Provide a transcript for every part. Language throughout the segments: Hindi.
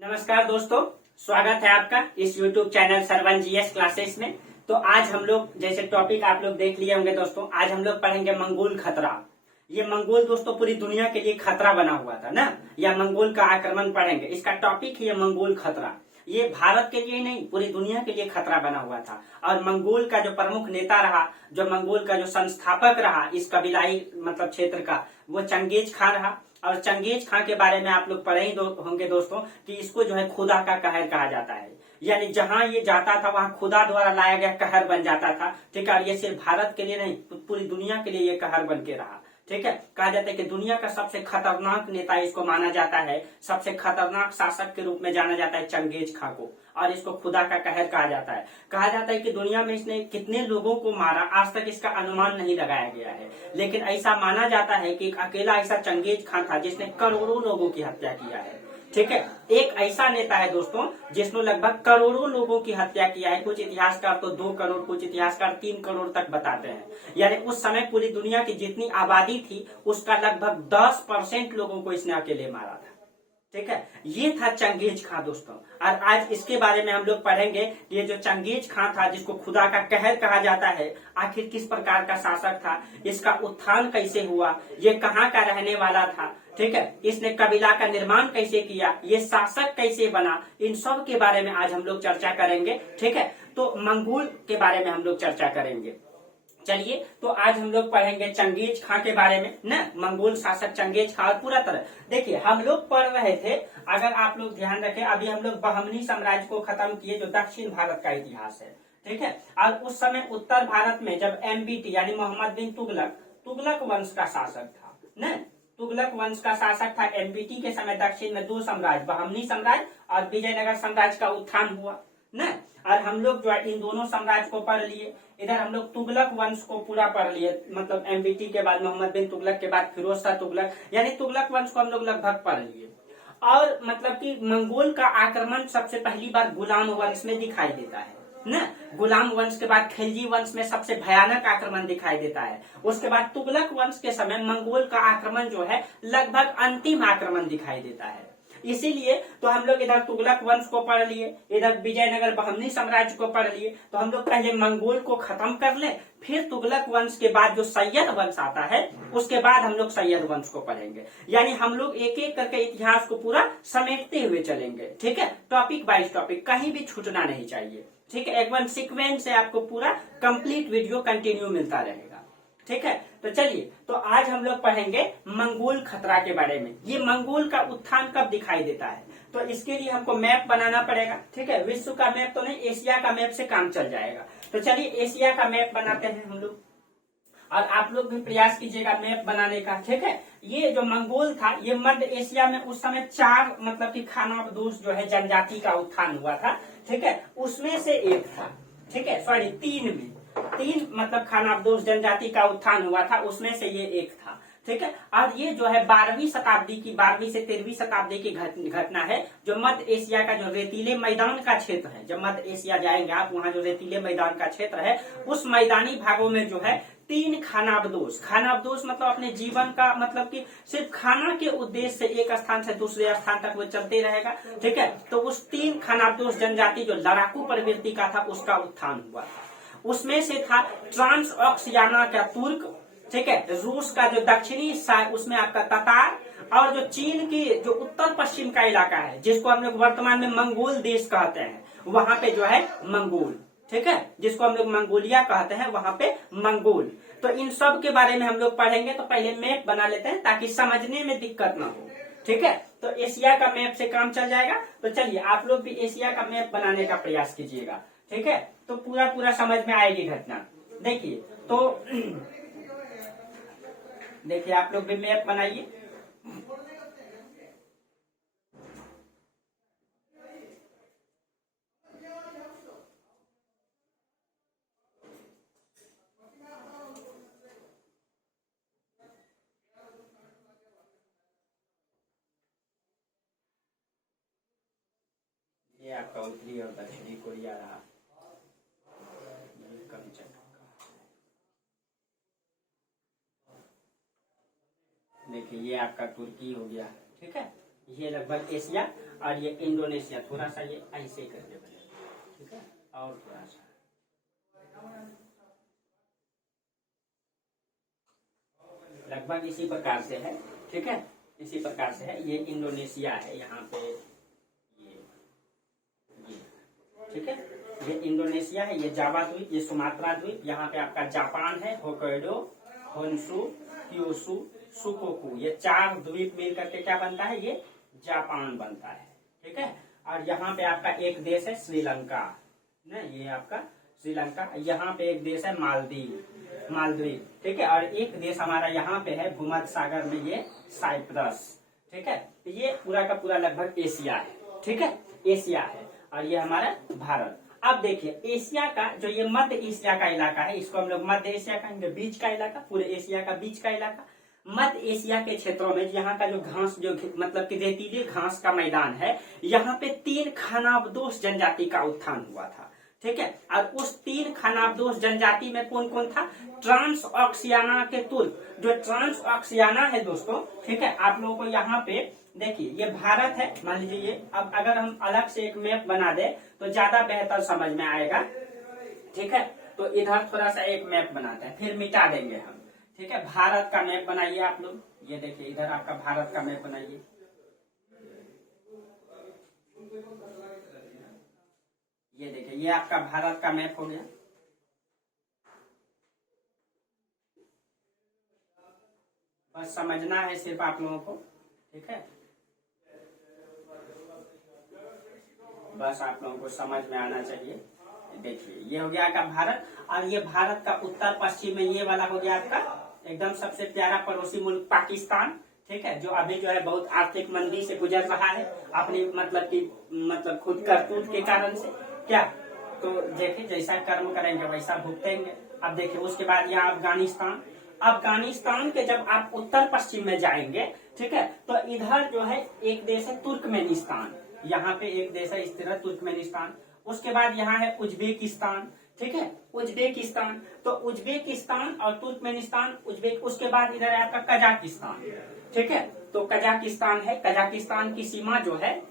नमस्कार दोस्तों, स्वागत है आपका इस YouTube channel Sarvan GS classes में। तो आज हम लोग जैसे टॉपिक आप लोग देख लिए होंगे दोस्तों, आज हम लोग पढ़ेंगे मंगोल खतरा। ये मंगोल दोस्तों पूरी दुनिया के लिए खतरा बना हुआ था ना, या मंगोल का आक्रमण पढ़ेंगे। इसका टॉपिक है ये मंगोल खतरा। ये भारत के लिए नहीं, पूरी दुनिया के लिए खतरा बना हुआ था। और मंगोल का जो प्रमुख नेता रहा, जो मंगोल का जो संस्थापक रहा इस कबीलाई मतलब क्षेत्र का, वो चंगेज खान रहा। और चंगेज खान के बारे में आप लोग पढ़े ही होंगे दोस्तों कि इसको जो है खुदा का कहर कहा जाता है। यानी जहां ये जाता था वहां खुदा द्वारा लाया गया कहर बन जाता था। ठीक है, और ये सिर्फ भारत के लिए नहीं, पूरी दुनिया के लिए ये कहर बन के रहा। ठीक है, कहा जाता है कि दुनिया का सबसे खतरनाक नेता इसको माना जाता है, सबसे खतरनाक शासक के रूप में जाना जाता है चंगेज खां को। और इसको खुदा का कहर कहा जाता है। कहा जाता है कि दुनिया में इसने कितने लोगों को मारा आज तक इसका अनुमान नहीं लगाया गया है, लेकिन ऐसा माना जाता है कि एक अकेला ऐसा चंगेज खां था जिसने करोड़ों लोगों की हत्या किया है। ठीक है, एक ऐसा नेता है दोस्तों जिसने लगभग करोड़ों लोगों की हत्या किया है। कुछ इतिहासकार तो 2 करोड़, कुछ इतिहासकार 3 करोड़ तक बताते हैं। यानी उस समय पूरी दुनिया की जितनी आबादी थी उसका लगभग 10% लोगों को इसने अकेले मारा था। ठीक है, ये था चंगेज खां दोस्तों। और आज इसके बारे में हम लोग पढ़ेंगे। ये जो चंगेज खां था जिसको खुदा का कहर कहा जाता है, आखिर किस प्रकार का शासक था, इसका उत्थान कैसे हुआ, ये कहाँ का रहने वाला था, ठीक है, इसने कबीला का निर्माण कैसे किया, ये शासक कैसे बना, इन सब के बारे में आज हम लोग चर्चा करेंगे। ठीक है, तो मंगोल के बारे में हम लोग चर्चा करेंगे। चलिए, तो आज हम लोग पढ़ेंगे चंगेज खां के बारे में ना, मंगोल शासक चंगेज खां। पूरा तरह देखिए हम लोग पढ़ रहे थे, अगर आप लोग ध्यान रखें, अभी हम लोग बहमनी साम्राज्य को खत्म किए जो दक्षिण भारत का इतिहास है। ठीक है, और उस समय उत्तर भारत में जब एमबीटी यानी मोहम्मद बिन तुगलक, तुगलक वंश का शासक था न, तुगलक वंश का शासक था। एमबीटी के समय दक्षिण में 2 साम्राज्य, बहमनी साम्राज्य और विजयनगर साम्राज्य का उत्थान हुआ न। और हम लोग जो है इन दोनों साम्राज्य को पढ़ लिए। इधर हम लोग तुगलक वंश को पूरा पढ़ लिए, मतलब एमबीटी के बाद मोहम्मद बिन तुगलक के बाद फिरोज शाह तुगलक, यानी तुगलक वंश को हम लोग लगभग पढ़ लिए। और मतलब कि मंगोल का आक्रमण सबसे पहली बार गुलाम वंश में दिखाई देता है न। गुलाम वंश के बाद खिलजी वंश में सबसे भयानक आक्रमण दिखाई देता है। उसके बाद तुगलक वंश के समय मंगोल का आक्रमण जो है लगभग अंतिम आक्रमण दिखाई देता है। इसीलिए तो हम लोग इधर तुगलक वंश को पढ़ लिए, इधर विजयनगर बहमनी साम्राज्य को पढ़ लिए। तो हम लोग पहले मंगोल को खत्म कर ले, फिर तुगलक वंश के बाद जो सैयद वंश आता है उसके बाद हम लोग सैयद वंश को पढ़ेंगे। यानी हम लोग एक एक करके इतिहास को पूरा समेटते हुए चलेंगे। ठीक है, टॉपिक बाइज टॉपिक, कहीं भी छूटना नहीं चाहिए। ठीक है, एक वन सीक्वेंस से आपको पूरा कंप्लीट वीडियो कंटिन्यू मिलता रहेगा। ठीक है, तो चलिए, तो आज हम लोग पढ़ेंगे मंगोल खतरा के बारे में। ये मंगोल का उत्थान कब दिखाई देता है, तो इसके लिए हमको मैप बनाना पड़ेगा। ठीक है, विश्व का मैप तो नहीं, एशिया का मैप से काम चल जाएगा। तो चलिए एशिया का मैप बनाते हैं हम लोग, और आप लोग भी प्रयास कीजिएगा मैप बनाने का। ठीक है, ये जो मंगोल था ये मध्य एशिया में उस समय 4 मतलब कि खानाबदोश जो है जनजाति का उत्थान हुआ था। ठीक है, उसमें से एक था। ठीक है, सॉरी 3 मतलब खानाबदोश जनजाति का उत्थान हुआ था, उसमें से ये एक था। ठीक है, और ये जो है 12वीं शताब्दी की, 12वीं से 13वीं शताब्दी की घटना है, जो मध्य एशिया का जो रेतीले मैदान का क्षेत्र है। जब मध्य एशिया जाएंगे आप, वहाँ जो रेतीले मैदान का क्षेत्र है, उस मैदानी भागों में जो है 3 खानाबदोश, खानाबदोश मतलब अपने जीवन का मतलब कि सिर्फ खाना के उद्देश्य से एक स्थान से दूसरे स्थान तक वो चलते रहेगा। ठीक है, तो उस 3 खानाबदोश जनजाति जो लड़ाकू प्रवृत्ति का था उसका उत्थान हुआ था। उसमें से था ट्रांस ऑक्सियाना का तुर्क, ठीक है, रूस का जो दक्षिणी हिस्सा है उसमें आपका ततार, और जो चीन की जो उत्तर पश्चिम का इलाका है जिसको हम लोग वर्तमान में मंगोल देश कहते हैं, वहां पे जो है मंगोल। ठीक है, जिसको हम लोग मंगोलिया कहते हैं, वहां पे मंगोल। तो इन सब के बारे में हम लोग पढ़ेंगे। तो पहले मैप बना लेते हैं ताकि समझने में दिक्कत ना हो। ठीक है, तो एशिया का मैप से काम चल जाएगा। तो चलिए आप लोग भी एशिया का मैप बनाने का प्रयास कीजिएगा। ठीक है, तो पूरा पूरा समझ में आएगी घटना। देखिए तो देखिए आप लोग भी मैप बनाइए। ये आपका उत्तरी और दक्षिणी कोरिया रहा। देखिए ये आपका तुर्की हो गया। ठीक है, ये लगभग एशिया, और ये इंडोनेशिया, थोड़ा सा ये ऐसे करके बनेगा, ठीक है, और थोड़ा सा लगभग इसी प्रकार से है, ठीक है, इसी प्रकार से है। ये इंडोनेशिया है, यहाँ पे ये ठीक है, ये इंडोनेशिया है, ये जावा द्वीप, ये सुमात्रा द्वीप, यहाँ पे आपका जापान है, होक्काइडो, होन्शु, क्यूशु, सुकोकू, ये 4 द्वीप मिल करके क्या बनता है, ये जापान बनता है, ठीक है। और यहाँ पे आपका एक देश है श्रीलंका, ना, ये आपका श्रीलंका, यहाँ पे एक देश है मालदीव, ठीक है, और एक देश हमारा यहाँ पे है भूमध्य सागर में, ये साइप्रस, ठीक है। तो ये पूरा का पूरा लगभग एशिया है, ठीक है, एशिया है, और ये हमारा भारत। अब देखिए एशिया का जो ये मध्य एशिया का इलाका है, इसको हम लोग मध्य एशिया कहेंगे, बीच का इलाका, पूरे एशिया का बीच का इलाका। मध्य एशिया के क्षेत्रों में यहाँ का जो घास, जो मतलब कि रेतीले घास का मैदान है, यहाँ पे 3 खानाबदोश जनजाति का उत्थान हुआ था, ठीक है। और उस 3 खानाबदोश जनजाति में कौन कौन था, ट्रांस ऑक्सियाना के तुर्क, जो ट्रांस ऑक्सियाना है दोस्तों, ठीक है, आप लोगों को यहाँ पे देखिए ये भारत है, मान लीजिए ये, अब अगर हम अलग से एक मैप बना दे तो ज्यादा बेहतर समझ में आएगा, ठीक है। तो इधर थोड़ा सा एक मैप बनाते हैं, फिर मिटा देंगे हम, ठीक है। भारत का मैप बनाइए आप लोग, ये देखिए इधर आपका भारत का मैप बनाइए, ये देखिए ये आपका भारत का मैप हो गया। बस समझना है सिर्फ आप लोगों को, ठीक है, बस आप लोगों को समझ में आना चाहिए। देखिए ये हो गया आपका भारत, और ये भारत का उत्तर पश्चिम में ये वाला हो गया आपका एकदम सबसे प्यारा पड़ोसी मुल्क पाकिस्तान, ठीक है, जो अभी जो है बहुत आर्थिक मंदी से गुजर रहा है अपनी मतलब खुद करतूत के कारण से, क्या, तो देखिए जैसा कर्म करेंगे वैसा भुगतेंगे। अब देखिए उसके बाद यहाँ अफगानिस्तान के जब आप उत्तर पश्चिम में जाएंगे, ठीक है, तो इधर जो है एक देश है तुर्कमेनिस्तान, यहाँ पे एक देश है इस तरह तुर्कमेनिस्तान। उसके बाद यहाँ है उज्बेकिस्तान, ठीक है, उज्बेकिस्तान, तो उज्बेकिस्तान और तुर्कमेनिस्तान, उसके बाद इधर है आपका कजाकिस्तान, ठीक है, तो कजाकिस्तान है, कजाकिस्तान की सीमा जो है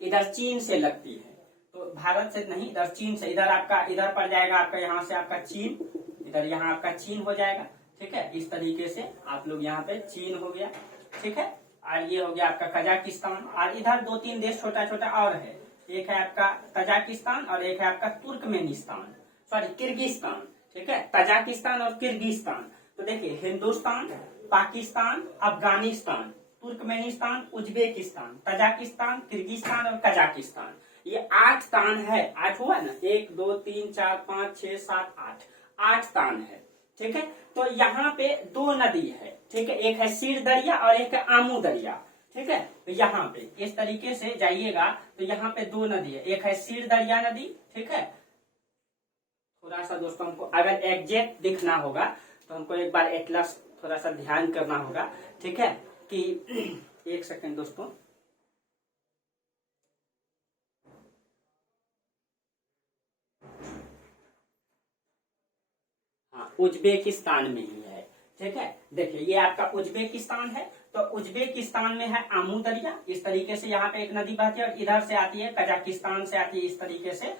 इधर चीन से लगती है, तो भारत से नहीं, इधर चीन से, इधर पड़ जाएगा आपका, यहाँ से आपका चीन, इधर यहाँ आपका चीन हो जाएगा, ठीक है, इस तरीके से आप लोग यहाँ पे चीन हो गया, ठीक है, और ये हो गया आपका कजाकिस्तान, और इधर 2-3 देश छोटा छोटा और है, एक है आपका तजाकिस्तान और एक है आपका तुर्कमेनिस्तान, सॉरी किर्गिस्तान, ठीक है, तजाकिस्तान और किर्गिस्तान। तो देखिए Hindustan, Pakistan, Afghanistan, Turkmenistan, Uzbekistan, Tajikistan, Kyrgyzstan और कजाकिस्तान, ये 8 तान है, 8 हुआ ना, 1 2 3 4 5 6 7 8 तान है, ठीक है। तो यहाँ पे 2 नदी है, ठीक है, एक है सीर दरिया और एक है आमू दरिया, ठीक है। तो यहाँ पे इस तरीके से जाइएगा तो यहाँ पे 2 नदी है, एक है सीर दरिया नदी, ठीक है। थोड़ा सा दोस्तों हमको अगर एग्जैक्ट दिखना होगा तो हमको एक बार एटलस थोड़ा सा ध्यान करना होगा, ठीक है, कि 1 सेकंड दोस्तों, हाँ उज्बेकिस्तान में ही है, ठीक है। देखिए ये आपका उज्बेकिस्तान है, तो उज्बेकिस्तान में है आमू दरिया, इस तरीके से यहाँ पे एक नदी बहती है, और इधर से आती है कजाकिस्तान से आती है इस तरीके से,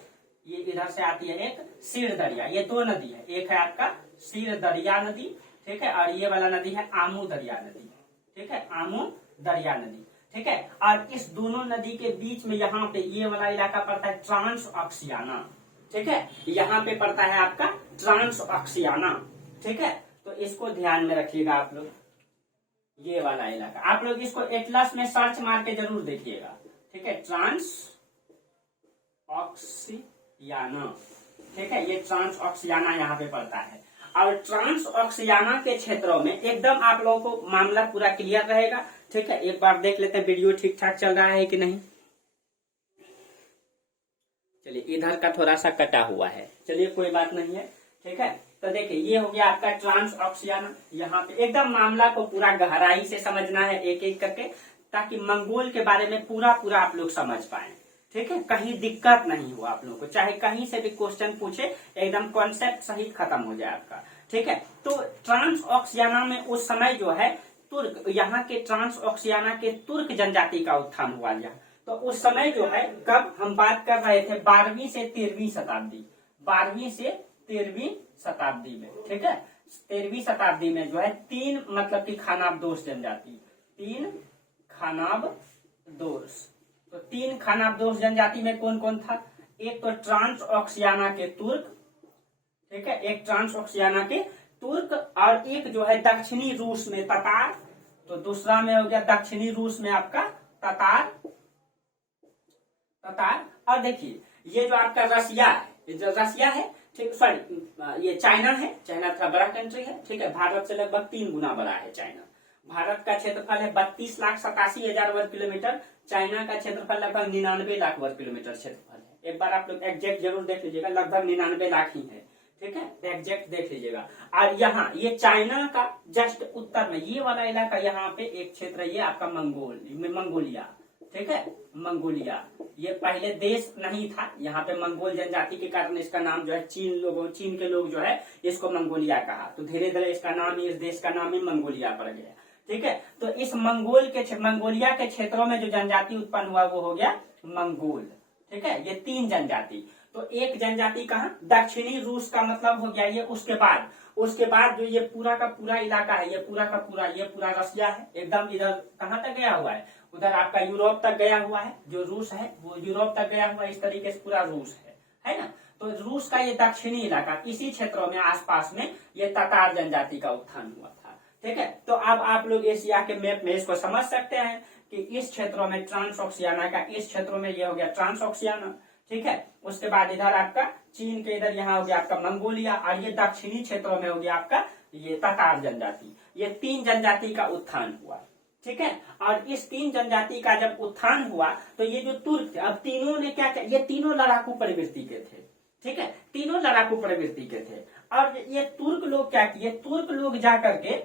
ये इधर से आती है एक सीर दरिया, ये 2 नदी है, एक है आपका सीर दरिया नदी, ठीक है, और ये वाला नदी है आमू दरिया नदी, ठीक है, आमू दरिया नदी, ठीक है। और इस दोनों नदी के बीच में यहाँ पे ये वाला इलाका पड़ता है ट्रांस ऑक्सियाना, ठीक है, यहाँ पे पड़ता है आपका ट्रांस ऑक्सियाना, ठीक है। तो इसको ध्यान में रखिएगा आप लोग, ये वाला इलाका आप लोग इसको एटलस में सर्च मार के जरूर देखिएगा, ठीक है, ट्रांस ऑक्सियाना, ठीक है, ये ट्रांस ऑक्सियाना यहाँ पे पड़ता है। और ट्रांस ऑक्सियाना के क्षेत्रों में एकदम आप लोगों को मामला पूरा क्लियर रहेगा, ठीक है। एक बार देख लेते हैं वीडियो ठीक ठाक चल रहा है कि नहीं। चलिए इधर का थोड़ा सा कटा हुआ है, चलिए कोई बात नहीं है, ठीक है। तो देखिए ये हो गया आपका ट्रांस ऑक्सियाना, यहाँ पे एकदम मामला को पूरा गहराई से समझना है एक एक करके, ताकि मंगोल के बारे में पूरा आप लोग समझ पाए, ठीक है, कहीं दिक्कत नहीं हो आप लोगों को, चाहे कहीं से भी क्वेश्चन पूछे एकदम कॉन्सेप्ट सहित खत्म हो जाए आपका, ठीक है। तो ट्रांस ऑक्सियाना में उस समय जो है तुर्क, यहाँ के ट्रांस ऑक्सियाना के तुर्क जनजाति का उत्थान हुआ यहाँ। तो उस समय जो है, कब हम बात कर रहे थे, 12वीं से 13वीं शताब्दी, 12वीं से 13वीं शताब्दी में, ठीक है। 13वीं शताब्दी में जो है तीन मतलब की खानाबदोश जनजाति, तीन खानाबदोश। तो तीन खानाबदोश जनजाति में कौन कौन था? एक तो ट्रांस ऑक्सियाना के तुर्क, ठीक है, एक ट्रांस ऑक्सियाना के तुर्क, और एक जो है दक्षिणी रूस में ततार। तो दूसरा में हो गया दक्षिणी रूस में आपका ततार। और देखिए ये जो आपका रसिया है, ये जो रसिया है, ठीक, सॉरी ये चाइना है, चाइना थोड़ा बड़ा कंट्री है, ठीक है, भारत से लगभग 3 गुना बड़ा है चाइना। भारत का क्षेत्रफल है 32,87,000 वर्ग किलोमीटर, चाइना का क्षेत्रफल लगभग 99 लाख वर्ग किलोमीटर क्षेत्रफल है। एक बार आप लोग एग्जैक्ट जरूर देख लीजिएगा, लगभग 99 लाख ही है, ठीक है, एग्जैक्ट देख लीजिएगा। और यहाँ ये चाइना का जस्ट उत्तर में ये वाला इलाका, यहाँ पे एक क्षेत्र ये आपका मंगोलिया, ठीक है, मंगोलिया। ये पहले देश नहीं था, यहाँ पे मंगोल जनजाति के कारण इसका नाम जो है चीन के लोग जो है इसको मंगोलिया कहा। तो धीरे धीरे इसका नाम, इस देश का नाम ही मंगोलिया पड़ गया, ठीक है। तो इस मंगोलिया के क्षेत्रों में जो जनजाति उत्पन्न हुआ वो हो गया मंगोल, ठीक है। ये 3 जनजाति। तो एक जनजाति कहाँ? दक्षिणी रूस का मतलब हो गया ये। उसके बाद जो ये पूरा का पूरा इलाका है, ये पूरा का पूरा, ये पूरा रसिया है, एकदम इधर कहाँ तक गया हुआ है, उधर आपका यूरोप तक गया हुआ है। जो रूस है वो यूरोप तक गया हुआ है, इस तरीके से पूरा रूस है ना। तो रूस का ये दक्षिणी इलाका, इसी क्षेत्रों में आसपास में ये ततार जनजाति का उत्थान हुआ था, ठीक है। तो अब आप लोग एशिया के मैप में इसको समझ सकते हैं कि इस क्षेत्रों में ट्रांस ऑक्सियाना का, इस क्षेत्रों में ये हो गया ट्रांस ऑक्सियाना, ठीक है। उसके बाद इधर आपका चीन के इधर यहाँ हो गया आपका मंगोलिया, और ये दक्षिणी क्षेत्रों में हो गया आपका ये ततार जनजाति। ये 3 जनजाति का उत्थान हुआ, ठीक है। और इस 3 जनजाति का जब उत्थान हुआ तो ये जो तुर्क थे, अब तीनों ने क्या किया, ये तीनों लड़ाकू प्रवृत्ति के थे, ठीक है, तीनों लड़ाकू प्रवृत्ति के थे। और ये तुर्क लोग क्या किए, तुर्क लोग जाकर के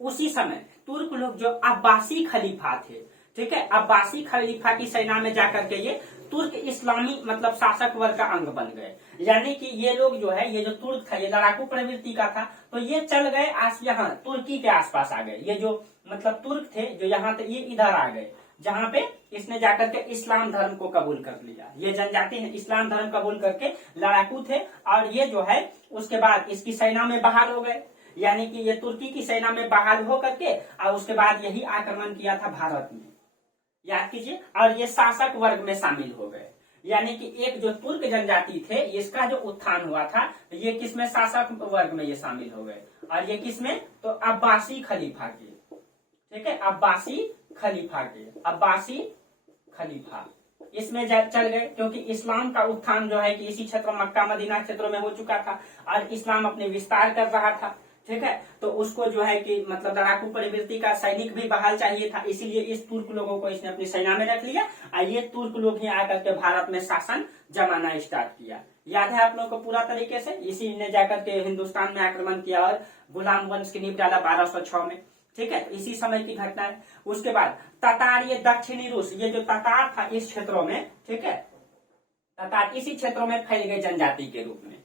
उसी समय तुर्क लोग जो अब्बासी खलीफा थे, ठीक है, अब्बासी खलीफा की सेना में जाकर के ये तुर्क इस्लामी मतलब शासक वर्ग का अंग बन गए। यानी कि ये लोग जो है, ये जो तुर्क था ये लड़ाकू प्रवृत्ति का था, तो ये चल गए यहाँ तुर्की के आसपास आ गए। ये जो मतलब तुर्क थे जो यहाँ ये इधर आ गए, जहाँ पे इसने जाकर के इस्लाम धर्म को कबूल कर लिया। ये जनजाति ने इस्लाम धर्म कबूल करके लड़ाकू थे, और ये जो है उसके बाद इसकी सेना में बहाल हो गए। यानी कि ये तुर्की की सेना में बहाल हो करके और उसके बाद यही आक्रमण किया था भारत में, याद कीजिए। और ये शासक वर्ग में शामिल हो गए। यानी कि एक जो तुर्क जनजाति थे, इसका जो उत्थान हुआ था, ये किसमें? शासक वर्ग में ये शामिल हो गए। और ये किसमें? तो अब्बासी खलीफा के, ठीक है, अब्बासी खलीफा इसमें चल गए, क्योंकि इस्लाम का उत्थान जो है कि इसी क्षेत्र मक्का मदीना क्षेत्रों में हो चुका था, और इस्लाम अपने विस्तार कर रहा था, ठीक है। तो उसको जो है कि मतलब लड़ाकू प्रवृत्ति का सैनिक भी बहाल चाहिए था, इसीलिए इस तुर्क लोगों को इसने अपनी सेना में रख लिया, और ये तुर्क लोग ही आकर के भारत में शासन जमाना स्टार्ट किया। याद है आप लोगों को पूरा तरीके से? इसी ने जाकर के हिंदुस्तान में आक्रमण किया और गुलाम वंश की नींव डाला 1206 में, ठीक है। इसी समय की घटना है। उसके बाद ततार, ये दक्षिणी रूस, ये जो ततार था इस क्षेत्रों में, ठीक है, ततार इसी क्षेत्रों में फैल गए जनजाति के रूप में।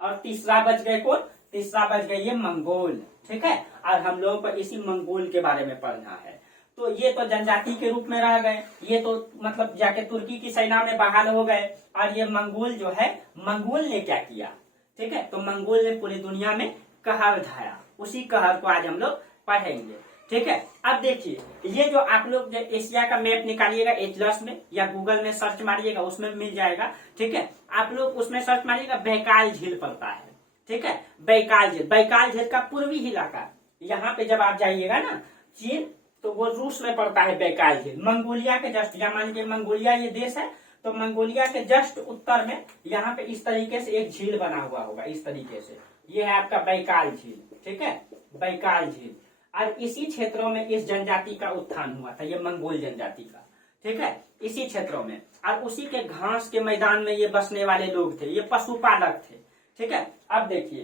और तीसरा बच गए कौन? तीसरा बच गए ये मंगोल, ठीक है। और हम लोगों को इसी मंगोल के बारे में पढ़ना है। तो ये तो जनजाति के रूप में रह गए, ये तो मतलब जाके तुर्की की सेना में बहाल हो गए। और ये मंगोल जो है, मंगोल ने क्या किया, ठीक है, तो मंगोल ने पूरी दुनिया में कहर ढाया। उसी कहर को आज हम लोग पढ़ेंगे, ठीक है। अब देखिए, ये जो आप लोग जो एशिया का मैप निकालिएगा एटलस में या गूगल में सर्च मारिएगा, उसमें मिल जाएगा, ठीक है। आप लोग उसमें सर्च मारिएगा, बैकाल झील पड़ता है, ठीक है, बैकाल झील का पूर्वी इलाका, यहाँ पे जब आप जाइएगा ना चीन, तो वो रूस में पड़ता है बैकाल झील। मंगोलिया के जस्ट, या मान लीजिए मंगोलिया ये देश है, तो मंगोलिया के जस्ट उत्तर में यहाँ पे इस तरीके से एक झील बना हुआ होगा, इस तरीके से। ये है आपका बैकाल झील, ठीक है, बैकाल झील। और इसी क्षेत्रों में इस जनजाति का उत्थान हुआ था, ये मंगोल जनजाति का, ठीक है, इसी क्षेत्रों में। और उसी के घास के मैदान में ये बसने वाले लोग थे, ये पशुपालक थे, ठीक है। अब देखिए,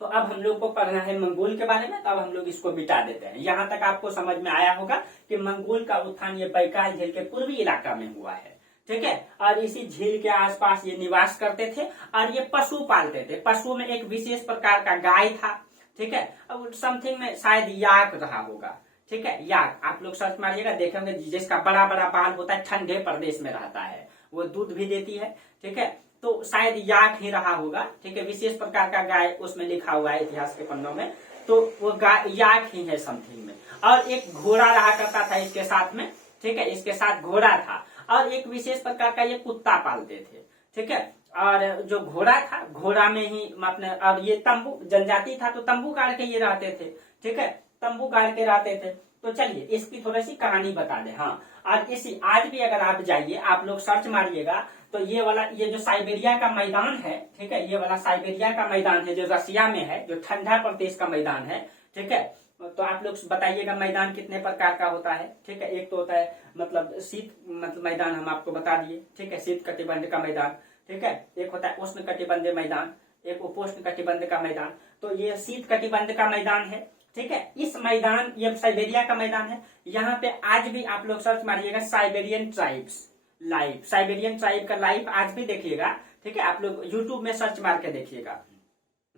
तो अब हम लोग को पढ़ना है मंगोल के बारे में, तो अब हम लोग इसको मिटा देते हैं। यहाँ तक आपको समझ में आया होगा कि मंगोल का उत्थान ये बैकाल झील के पूर्वी इलाका में हुआ है, ठीक है। और इसी झील के आसपास ये निवास करते थे और ये पशु पालते थे। पशु में एक विशेष प्रकार का गाय था, ठीक है। अब समथिंग में शायद याक रहा होगा, ठीक है, याक। आप लोग सर्च मारिएगा देखेंगे, जिसका बड़ा बड़ा बाल होता है, ठंडे प्रदेश में रहता है, वो दूध भी देती है, ठीक है। तो शायद याक ही रहा होगा, ठीक है। विशेष प्रकार का गाय उसमें लिखा हुआ है इतिहास के पन्नों में, तो वो गाय याक ही है समथिंग में। और एक घोड़ा रहा करता था इसके साथ में, ठीक है, इसके साथ घोड़ा था। और एक विशेष प्रकार का ये कुत्ता पालते थे, ठीक है। और जो घोड़ा था, घोड़ा में ही अपने, और ये तंबू जनजाति था तो तंबू गाड़ के ये रहते थे, ठीक है, तंबू गाड़ के रहते थे। तो चलिए इसकी थोड़ी सी कहानी बता दें। हाँ, और इसी आज भी अगर आप जाइए, आप लोग सर्च मारिएगा, तो ये वाला, ये जो साइबेरिया का मैदान है, ठीक है, ये वाला साइबेरिया का मैदान है जो रसिया में है, जो ठंडा प्रदेश का मैदान है, ठीक है। तो आप लोग बताइएगा मैदान कितने प्रकार का होता है, ठीक है। एक तो होता है मतलब शीत मतलब मैदान, हम आपको बता दिए, ठीक है, शीत कटिबंध का मैदान, ठीक है। एक होता है उष्ण कटिबंधीय मैदान, एक उपोष्ण कटिबंध का मैदान। तो ये शीत कटिबंध का मैदान है, ठीक है। इस मैदान, ये साइबेरिया का मैदान है, यहाँ पे आज भी आप लोग सर्च मारिएगा Siberian tribes life, Siberian tribe का लाइफ आज भी देखिएगा, ठीक है। आप लोग यूट्यूब में सर्च मार के देखिएगा,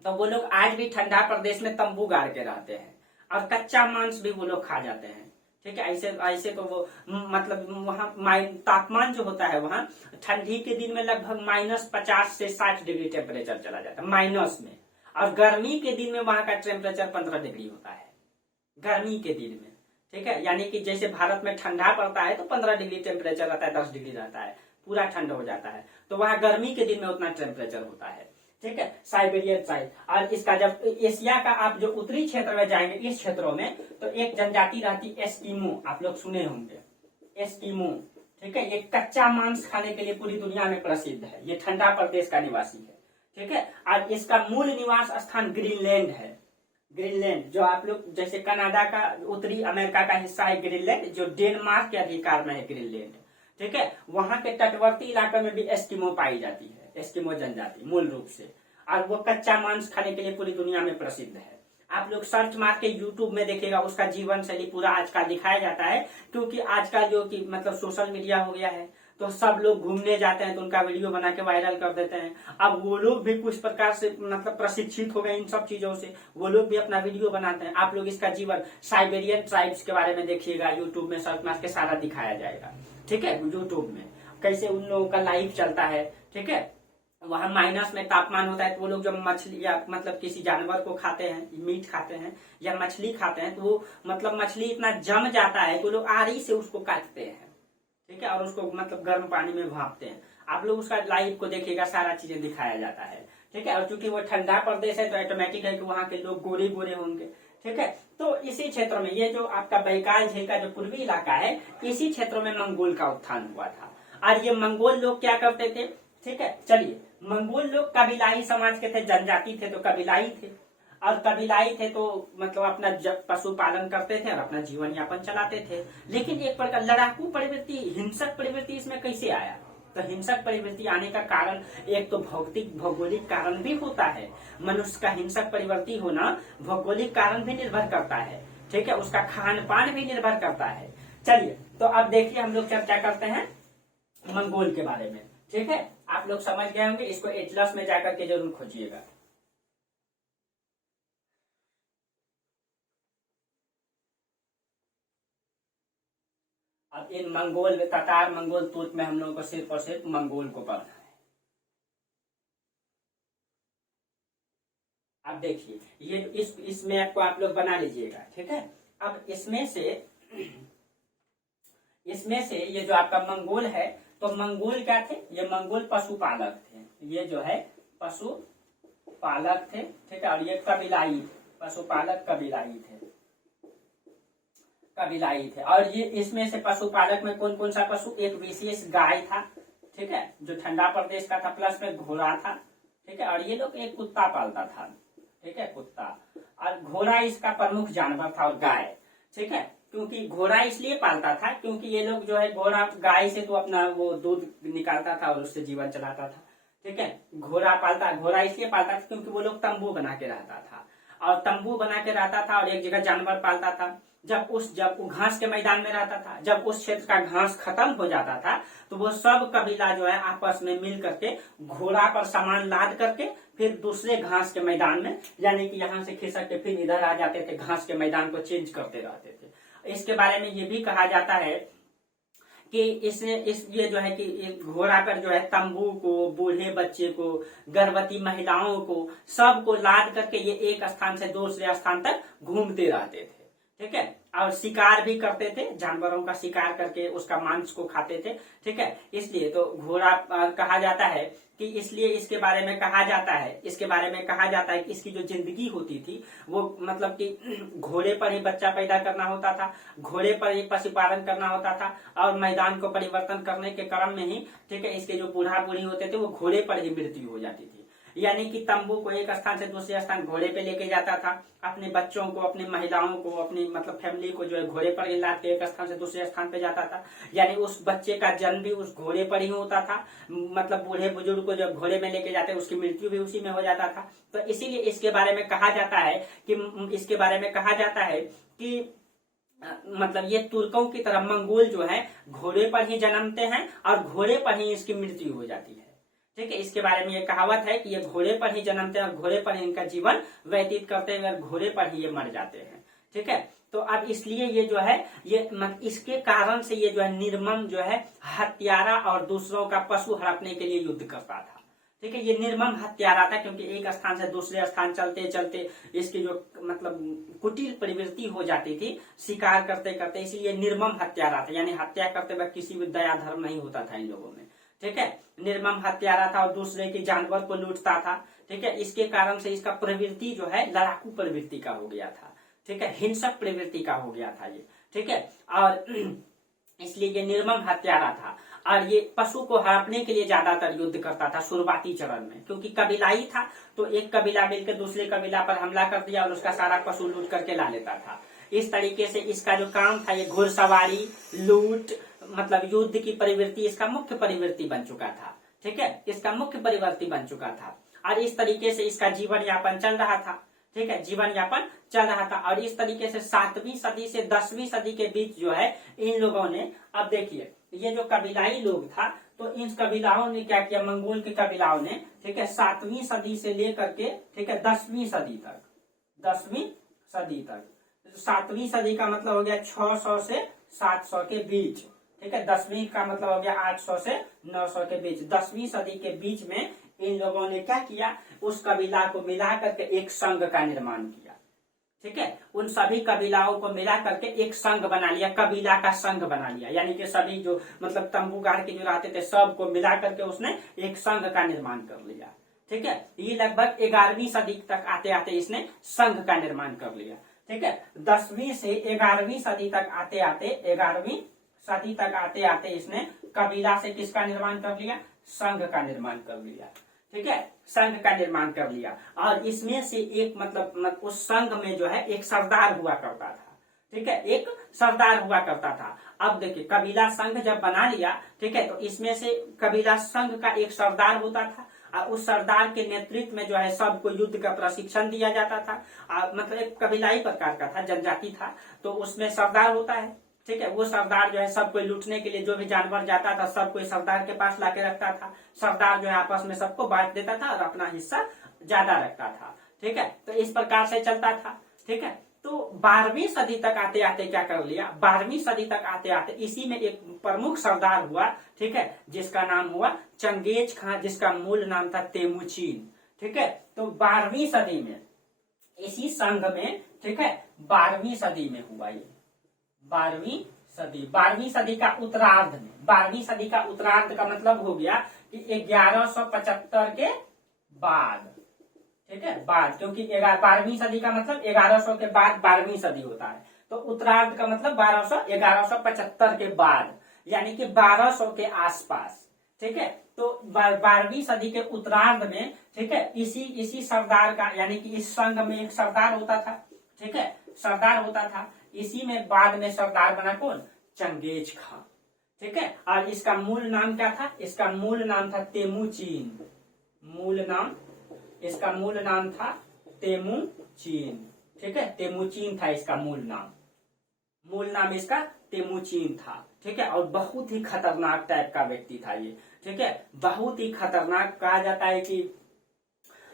तो वो लोग आज भी ठंडा प्रदेश में तंबू गाड़ के रहते हैं, और कच्चा मांस भी वो लोग खा जाते हैं, ठीक है। ऐसे ऐसे तो वो मतलब वहाँ तापमान जो होता है वहाँ ठंडी के दिन में लगभग -50 से 60 डिग्री टेम्परेचर चला जाता है माइनस में, और गर्मी के दिन में वहां का टेम्परेचर 15 डिग्री होता है, गर्मी के दिन में, ठीक है। यानी कि जैसे भारत में ठंडा पड़ता है तो 15 डिग्री टेम्परेचर रहता है, 10 डिग्री रहता है, पूरा ठंड हो जाता है, तो वहां गर्मी के दिन में उतना टेम्परेचर होता है, ठीक है, साइबेरियन ट्राइब। और इसका जब एशिया का आप जो उत्तरी क्षेत्र में जाएंगे, इस क्षेत्रों में, तो एक जनजाति रहती एस्किमो, आप लोग सुने होंगे एस्किमो, ठीक है। ये कच्चा मांस खाने के लिए पूरी दुनिया में प्रसिद्ध है, ये ठंडा प्रदेश का निवासी है, ठीक है। और इसका मूल निवास स्थान ग्रीनलैंड है, ग्रीनलैंड जो आप लोग जैसे कनाडा का उत्तरी अमेरिका का हिस्सा है ग्रीनलैंड, जो डेनमार्क के अधिकार में है ग्रीनलैंड, ठीक है। वहां के तटवर्ती इलाके में भी एस्किमो पाई जाती है, एस्किमो जनजाति मूल रूप से, और वो कच्चा मांस खाने के लिए पूरी दुनिया में प्रसिद्ध है। आप लोग सर्च मार के यूट्यूब में देखिएगा, उसका जीवन शैली पूरा आजकल दिखाया जाता है, क्योंकि आजकल जो कि मतलब सोशल मीडिया हो गया है, तो सब लोग घूमने जाते हैं तो उनका वीडियो बना के वायरल कर देते हैं। अब वो लोग भी कुछ प्रकार से मतलब प्रशिक्षित हो गए इन सब चीजों से, वो लोग भी अपना वीडियो बनाते हैं। आप लोग इसका जीवन साइबेरियन ट्राइब्स के बारे में देखिएगा, यूट्यूब में सर्च मार के सारा दिखाया जाएगा, ठीक है। यूट्यूब में कैसे उन लोगों का लाइफ चलता है, ठीक है। वहां माइनस में तापमान होता है, तो वो लोग जब मछली या मतलब किसी जानवर को खाते हैं, मीट खाते हैं या मछली खाते हैं, तो वो मतलब मछली इतना जम जाता है तो लोग आरी से उसको काटते हैं, ठीक है, और उसको मतलब गर्म पानी में भापते हैं। आप लोग उसका लाइव को देखिएगा, सारा चीजें दिखाया जाता है, ठीक है। और चूंकि वो ठंडा प्रदेश है तो ऑटोमेटिक है कि वहाँ के लोग गोरे गोरे होंगे, ठीक है। तो इसी क्षेत्र में ये जो आपका बैकाल झील का जो पूर्वी इलाका है, इसी क्षेत्रों में मंगोल का उत्थान हुआ था। और ये मंगोल लोग क्या करते थे, ठीक है, चलिए, मंगोल लोग कबीलाई समाज के थे, जनजाति थे तो कबीलाई थे, और कबीलाई थे तो मतलब अपना पशुपालन करते थे और अपना जीवन यापन चलाते थे। लेकिन एक प्रकार लड़ाकू प्रवृत्ति, हिंसक प्रवृत्ति इसमें कैसे आया? तो हिंसक प्रवृत्ति आने का कारण एक तो भौतिक भौगोलिक कारण भी होता है। मनुष्य का हिंसक प्रवृत्ति होना भौगोलिक कारण भी निर्भर करता है, ठीक है, उसका खान पान भी निर्भर करता है। चलिए, तो अब देखिए हम लोग चर्चा करते हैं मंगोल के बारे में, ठीक है। आप लोग समझ गए होंगे, इसको एटलस में जाकर के जरूर खोजिएगा। अब इन मंगोल में, तातार मंगोल तुर्क में हम लोगों को सिर्फ और सिर्फ मंगोल को पढ़ना है। अब देखिए, ये इसमें आपको आप लोग बना लीजिएगा, ठीक है। अब इसमें से ये जो आपका मंगोल है, तो मंगोल क्या थे? ये मंगोल पशुपालक थे, ये जो है पशुपालक थे, ठीक है। और ये कबीलाई, पशुपालक कबीलाई थे। और ये इसमें से पशुपालक में कौन कौन सा पशु? एक विशेष गाय था, ठीक है, जो ठंडा प्रदेश का था, प्लस में घोड़ा था, ठीक है। और ये लोग एक कुत्ता पालता था, ठीक है, कुत्ता। और घोड़ा इसका प्रमुख जानवर था, और गाय, ठीक है। क्योंकि घोड़ा इसलिए पालता था क्योंकि ये लोग जो है घोड़ा गाय से तो अपना वो दूध निकालता था और उससे जीवन चलाता था, ठीक है। घोड़ा इसलिए पालता था क्योंकि वो लोग तंबू बना के रहता था, और तंबू बना के रहता था और एक जगह जानवर पालता था। जब वो घास के मैदान में रहता था, जब उस क्षेत्र का घास खत्म हो जाता था, तो वो सब कबीला जो है आपस में मिल करके घोड़ा पर सामान लाद करके फिर दूसरे घास के मैदान में, यानी कि यहाँ से खिसक के फिर इधर आ जाते थे, घास के मैदान को चेंज करते रहते थे। इसके बारे में ये भी कहा जाता है कि ये जो है कि घोड़ा पर जो है तंबू को, बूढ़े बच्चे को, गर्भवती महिलाओं को, सबको लाद करके ये एक स्थान से दूसरे स्थान तक घूमते रहते थे। ठीक है, और शिकार भी करते थे, जानवरों का शिकार करके उसका मांस को खाते थे। ठीक है, इसलिए तो घोड़ा कहा जाता है कि इसलिए इसके बारे में कहा जाता है, कि इसकी जो जिंदगी होती थी वो मतलब कि घोड़े पर ही बच्चा पैदा करना होता था, घोड़े पर ही पशुपालन करना होता था, और मैदान को परिवर्तन करने के क्रम में ही, ठीक है, इसके जो बूढ़ा बूढ़ी होते थे वो घोड़े पर ही मृत्यु हो जाती थी। यानी कि तंबू को एक स्थान से दूसरे स्थान घोड़े पे लेके जाता था, अपने बच्चों को, अपनी महिलाओं को, अपनी मतलब फैमिली को जो है घोड़े पर ही लाद के एक स्थान से दूसरे स्थान पे जाता था। यानी उस बच्चे का जन्म भी उस घोड़े पर ही होता था, मतलब बूढ़े बुजुर्ग को जब घोड़े में लेके जाते उसकी मृत्यु भी उसी में हो जाता था। तो इसीलिए इसके बारे में कहा जाता है कि मतलब ये तुर्कों की तरह मंगोल जो है घोड़े पर ही जन्मते हैं और घोड़े पर ही इसकी मृत्यु हो जाती है। ठीक है, इसके बारे में ये कहावत है कि ये घोड़े पर ही जन्मते हैं और घोड़े पर ही इनका जीवन व्यतीत करते हैं और घोड़े पर ही ये मर जाते हैं। ठीक है, तो अब इसलिए ये जो है इसके कारण से ये जो है निर्मम जो है हत्यारा और दूसरों का पशु हड़पने के लिए युद्ध करता था। ठीक है, ये निर्मम हत्यारा था क्योंकि एक स्थान से दूसरे स्थान चलते चलते इसकी जो मतलब कुटिल प्रवृत्ति हो जाती थी शिकार करते करते, इसलिए निर्मम हत्यारा था। यानी हत्या करते वक्त किसी भी दया धर्म नहीं होता था इन लोगों में। ठीक है, निर्मम हत्यारा था और दूसरे के जानवर को लूटता था। ठीक है, इसके कारण से इसका प्रवृत्ति जो है लड़ाकू प्रवृत्ति का हो गया था। ठीक है, हिंसक प्रवृत्ति का हो गया था ये। ठीक है, और इसलिए ये निर्मम हत्यारा था और ये पशु को हड़पने के लिए ज्यादातर युद्ध करता था शुरुआती चरण में, क्योंकि कबीलाई था तो एक कबीला मिलकर दूसरे कबीला पर हमला कर दिया और उसका सारा पशु लूट करके ला लेता था। इस तरीके से इसका जो काम था ये घुड़सवारी, लूट, मतलब युद्ध की प्रवृत्ति इसका मुख्य प्रवृत्ति बन चुका था। ठीक है, इसका मुख्य प्रवृत्ति बन चुका था और इस तरीके से इसका जीवन यापन चल रहा था। ठीक है, जीवन यापन चल रहा था और इस तरीके से 7वीं सदी से 10वीं सदी के बीच जो है इन लोगों ने, अब देखिए ये जो कबीलाई लोग था तो इन कबीलाओं ने क्या किया, मंगोल के कबीलाओं ने, ठीक है, 7वीं सदी से लेकर के, ठीक है, 10वीं सदी तक, 7वीं सदी का मतलब हो गया 600 से 700 के बीच। ठीक है, 10वीं का मतलब हो गया 800 से 900 के बीच। 10वीं सदी के बीच में इन लोगों ने क्या किया, उस कबीला को मिला करके एक संघ का निर्माण किया। ठीक है, उन सभी कबीलाओं को मिला करके एक संघ बना लिया, कबीला का संघ बना लिया। यानी कि सभी जो मतलब तंबू गाड़ के जो रहते थे सबको मिला करके उसने एक संघ का निर्माण कर लिया। ठीक है, ये लगभग 11वीं सदी तक आते आते इसने संघ का निर्माण कर लिया। ठीक है, 10वीं से 11वीं सदी तक आते आते, 11वीं सदी तक आते आते इसने कबीला से किसका निर्माण कर लिया, संघ का निर्माण कर लिया। ठीक है, संघ का निर्माण कर लिया और इसमें से एक मतलब उस संघ में जो है एक सरदार हुआ करता था। ठीक है, एक सरदार हुआ करता था। अब देखिए कबीला संघ जब बना लिया, ठीक है, तो इसमें से कबीला संघ का एक सरदार होता था और उस सरदार के नेतृत्व में जो है सबको युद्ध का प्रशिक्षण दिया जाता था। मतलब एक कबीलाई प्रकार का था, जनजाति था, तो उसमें सरदार होता है। ठीक है, वो सरदार जो है सबको लूटने के लिए जो भी जानवर जाता था सबको सरदार के पास लाके रखता था। सरदार जो है आपस में सबको बांट देता था और अपना हिस्सा ज्यादा रखता था। ठीक है, तो इस प्रकार से चलता था। ठीक है, तो 12वीं सदी तक आते आते क्या कर लिया, 12वीं सदी तक आते आते इसी में एक प्रमुख सरदार हुआ। ठीक है, जिसका नाम हुआ चंगेज खां, जिसका मूल नाम था तेमुचीन। ठीक है, तो 12वीं सदी में इसी संघ में, ठीक है, 12वीं सदी में हुआ ये, 12वीं सदी का उत्तरार्ध में, 12वीं सदी का उत्तरार्ध का मतलब हो गया कि 1175 के बाद। ठीक है, बाद, क्योंकि 12वीं सदी का मतलब 1100 के बाद 12वीं सदी होता है, तो उत्तरार्ध का मतलब 1175 के बाद, यानी कि 1200 के आसपास। ठीक है, तो 12वीं सदी के उत्तरार्ध में, ठीक है, इसी सरदार का, यानी कि इस संघ में एक सरदार होता था। ठीक है, सरदार होता था, इसी में बाद में सरदार बना कौन, चंगेज खां। ठीक है, और इसका मूल नाम क्या था, इसका मूल नाम था तेमुचीन। इसका मूल नाम था तेमुचीन। ठीक है, तेमुचीन था इसका मूल नाम इसका तेमुचीन था। ठीक है, और बहुत ही खतरनाक टाइप का व्यक्ति था ये। ठीक है, बहुत ही खतरनाक, कहा जाता है कि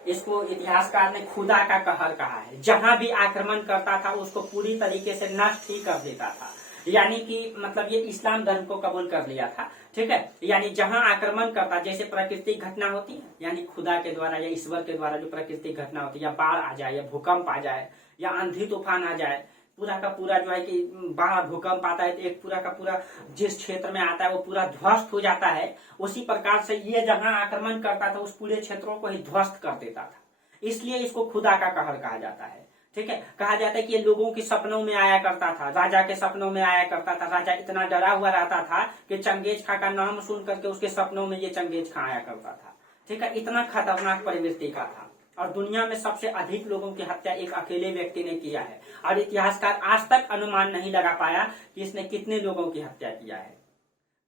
इसको इतिहासकार ने खुदा का कहर कहा है। जहां भी आक्रमण करता था उसको पूरी तरीके से नष्ट ही कर देता था। यानी कि मतलब ये इस्लाम धर्म को कबूल कर लिया था, ठीक है। यानी जहां आक्रमण करता, जैसे प्राकृतिक घटना होती है, यानी खुदा के द्वारा या ईश्वर के द्वारा जो प्राकृतिक घटना होती है, या बाढ़ आ जाए, या भूकंप आ जाए, या आंधी तूफान आ जाए, पूरा का पूरा जो है कि बाढ़ भूकंप आता है तो एक पूरा का पूरा जिस क्षेत्र में आता है वो पूरा ध्वस्त हो जाता है। उसी प्रकार से ये जहां आक्रमण करता था उस पूरे क्षेत्रों को ही ध्वस्त कर देता था। इसलिए इसको खुदा का कहर कहा जाता है, ठीक है। कहा जाता है कि ये लोगों के सपनों में आया करता था, राजा के सपनों में आया करता था। राजा इतना डरा हुआ रहता था कि चंगेज खां का नाम सुन करके उसके सपनों में ये चंगेज खां आया करता था, ठीक है। इतना खतरनाक प्रवृत्ति का था। और दुनिया में सबसे अधिक लोगों की हत्या एक अकेले व्यक्ति ने किया है। और इतिहासकार आज तक अनुमान नहीं लगा पाया कि इसने कितने लोगों की हत्या किया है।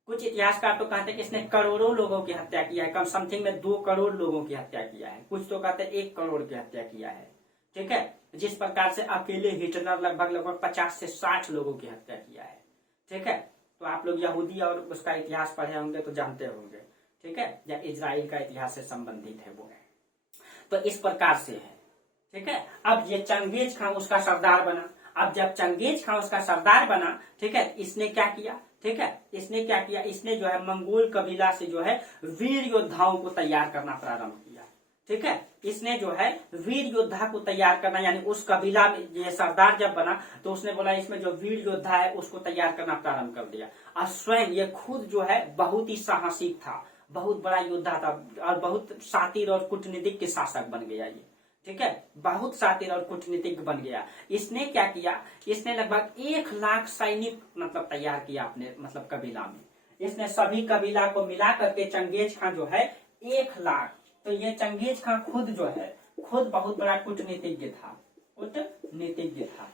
कुछ इतिहासकार तो कहते हैं कि इसने करोड़ों लोगों की हत्या किया है, कम समथिंग में 2 करोड़ लोगों की हत्या किया है। कुछ तो कहते हैं 1 करोड़ की हत्या किया है, ठीक है। जिस प्रकार से अकेले हिटलर लगभग 50 से 60 लोगों की हत्या किया है, ठीक है। तो आप लोग यहूदी और उसका इतिहास पढ़े होंगे तो जानते होंगे, ठीक है, या इजराइल का इतिहास से संबंधित है वो। तो इस प्रकार से है, ठीक है। अब ये चंगेज खां उसका सरदार बना। अब जब चंगेज खां उसका सरदार बना, ठीक है, इसने क्या किया, ठीक है, इसने क्या किया, इसने जो है मंगोल कबीला से जो है वीर योद्धाओं को तैयार करना प्रारंभ किया, ठीक है। इसने जो है वीर योद्धा को तैयार करना, यानी उस कबीला में ये सरदार जब बना तो उसने बोला इसमें जो वीर योद्धा है उसको तैयार करना प्रारंभ कर दिया। और स्वयं ये खुद जो है बहुत ही साहसिक था, बहुत बड़ा योद्धा था और बहुत शातिर और कूटनीतिक के शासक बन गया ये, ठीक है। बहुत शातिर और कूटनीतिक बन गया। इसने क्या किया, इसने लगभग 1 लाख सैनिक मतलब तैयार किया अपने मतलब कबीला में। इसने सभी कबीला को मिला करके चंगेज खां जो है 1 लाख। तो ये चंगेज खां खुद जो है खुद बहुत बड़ा कूटनीतिज्ञ था, कूटनीतिज्ञ था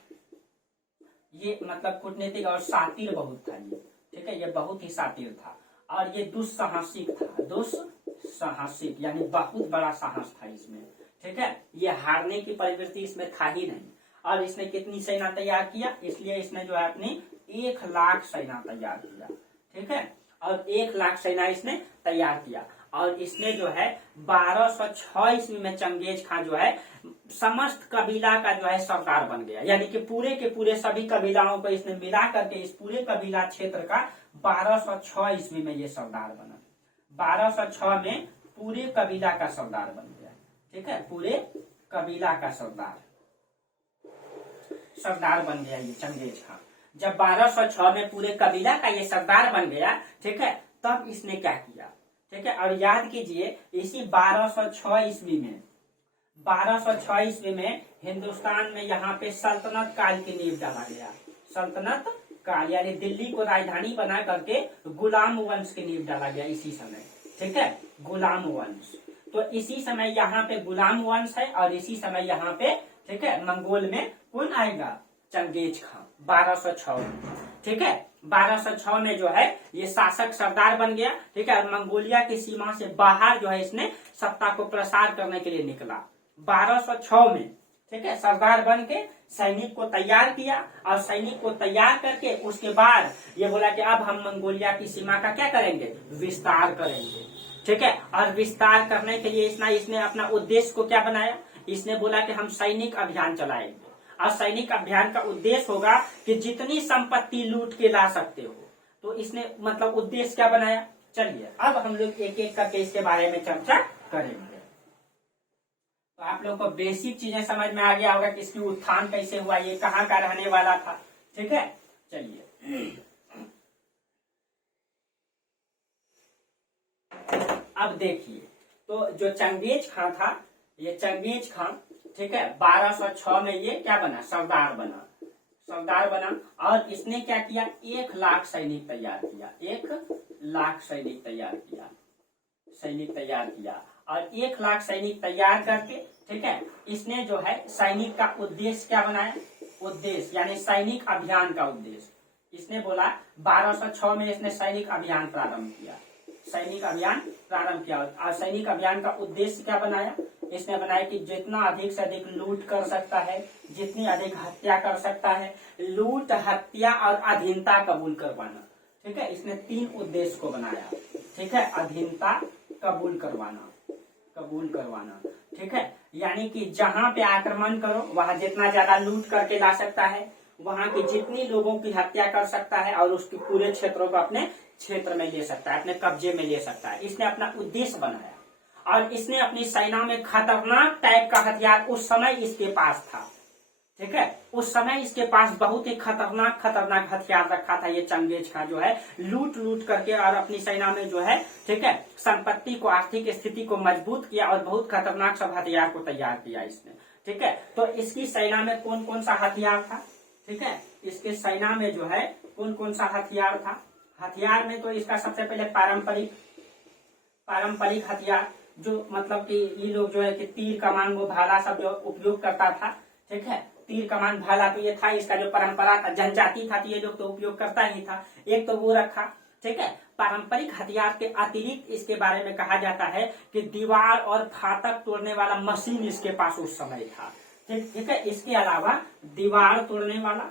ये, मतलब कूटनीतिक और शातिर बहुत था ये, ठीक है। ये बहुत ही शातिर था और ये दुस्साहसिक था, दुस्साहसिक यानी बहुत बड़ा साहस था इसमें, ठीक है। ये हारने की प्रवृत्ति इसमें था ही नहीं। और इसने कितनी सेना तैयार किया, इसलिए इसने जो है अपनी 1 लाख सेना तैयार किया, ठीक है। और 1 लाख सेना इसने तैयार किया। और इसने जो है 1206 ईस्वी में चंगेज खां जो है समस्त कबीला का जो है सरदार बन गया। यानी कि पूरे के पूरे सभी कबीलाओं को इसने मिला करके इस पूरे कबीला क्षेत्र का 1206 ईस्वी में ये सरदार बना। 1206 में पूरे कबीला का सरदार बन गया, ठीक है। पूरे कबीला का सरदार बन गया ये चंगेज खां। जब 1206 में पूरे कबीला का ये सरदार बन गया, ठीक है, तब इसने क्या किया, ठीक है। और याद कीजिए इसी 1206 ईस्वी में 1206 ईस्वी में हिंदुस्तान में यहाँ पे सल्तनत काल की नींव डाला गया। सल्तनत काल यानी दिल्ली को राजधानी बना करके गुलाम वंश की नींव डाला गया इसी समय, ठीक है, गुलाम वंश। तो इसी समय यहाँ पे गुलाम वंश है और इसी समय यहाँ पे, ठीक है, मंगोल में कौन आएगा, चंगेज खां 1206 में, ठीक है। 1206 में जो है ये शासक सरदार बन गया, ठीक है। और मंगोलिया की सीमा से बाहर जो है इसने सत्ता को प्रसार करने के लिए निकला 1206 में, ठीक है। सरदार बन के सैनिक को तैयार किया और सैनिक को तैयार करके उसके बाद ये बोला कि अब हम मंगोलिया की सीमा का क्या करेंगे, विस्तार करेंगे, ठीक है। और विस्तार करने के लिए इसने अपना उद्देश्य को क्या बनाया, इसने बोला कि हम सैनिक अभियान चलाएंगे। और सैनिक अभियान का उद्देश्य होगा कि जितनी संपत्ति लूट के ला सकते हो। तो इसने मतलब उद्देश्य क्या बनाया, चलिए अब हम लोग एक एक करके इसके बारे में चर्चा करेंगे। तो आप लोग को बेसिक चीजें समझ में आ गया होगा कि इसकी उत्थान कैसे हुआ, ये कहाँ का रहने वाला था, ठीक है। चलिए अब देखिए, तो जो चंगेज खां था, ये चंगेज खां, ठीक है, 1206 में ये क्या बना, सरदार बना। और इसने क्या किया, 1 लाख सैनिक तैयार किया, 1 लाख सैनिक तैयार किया। और 1 लाख सैनिक तैयार करके, ठीक है, इसने जो है सैनिक का उद्देश्य क्या बनाया, उद्देश्य यानी सैनिक अभियान का उद्देश्य। इसने बोला 1206 में इसने सैनिक अभियान प्रारंभ किया और सैनिक अभियान का उद्देश्य क्या बनाया, इसने बनाया कि जितना अधिक से अधिक लूट कर सकता है, जितनी अधिक हत्या कर सकता है, लूट, हत्या और अधीनता कबूल करवाना, ठीक है। इसने 3 उद्देश्य को बनाया, ठीक है, अधीनता कबूल करवाना, कबूल करवाना। ठीक है, यानी कि जहां पे आक्रमण करो वहां जितना ज्यादा लूट करके ला सकता है, वहां की जितनी लोगों की हत्या कर सकता है और उसके पूरे क्षेत्रों को अपने क्षेत्र में ले सकता है, अपने कब्जे में ले सकता है। इसने अपना उद्देश्य बनाया और इसने अपनी सेना में खतरनाक टाइप का हथियार उस समय इसके पास था। ठीक है, उस समय इसके पास बहुत ही खतरनाक हथियार रखा था। ये चंगेज खां जो है लूट लूट करके और अपनी सेना में जो है, ठीक है, संपत्ति को, आर्थिक स्थिति को मजबूत किया और बहुत खतरनाक सब हथियार को तैयार किया इसने। ठीक है, तो इसकी सेना में कौन कौन सा हथियार था? ठीक है, इसके सेना में जो है कौन कौन सा हथियार था? हथियार में तो इसका सबसे पहले पारंपरिक हथियार, जो मतलब कि ये लोग जो है कि तीर कमान वो भाला सब जो उपयोग करता था। ठीक है, तीर कमान भाला तो ये था, इसका जो परंपरा था, जनजाति था, तो ये लोग तो उपयोग करता ही था। एक तो वो रखा। ठीक है, पारंपरिक हथियार के अतिरिक्त इसके बारे में कहा जाता है कि दीवार और फाटक तोड़ने वाला मशीन इसके पास उस समय था। ठीक है, इसके अलावा दीवार तोड़ने वाला,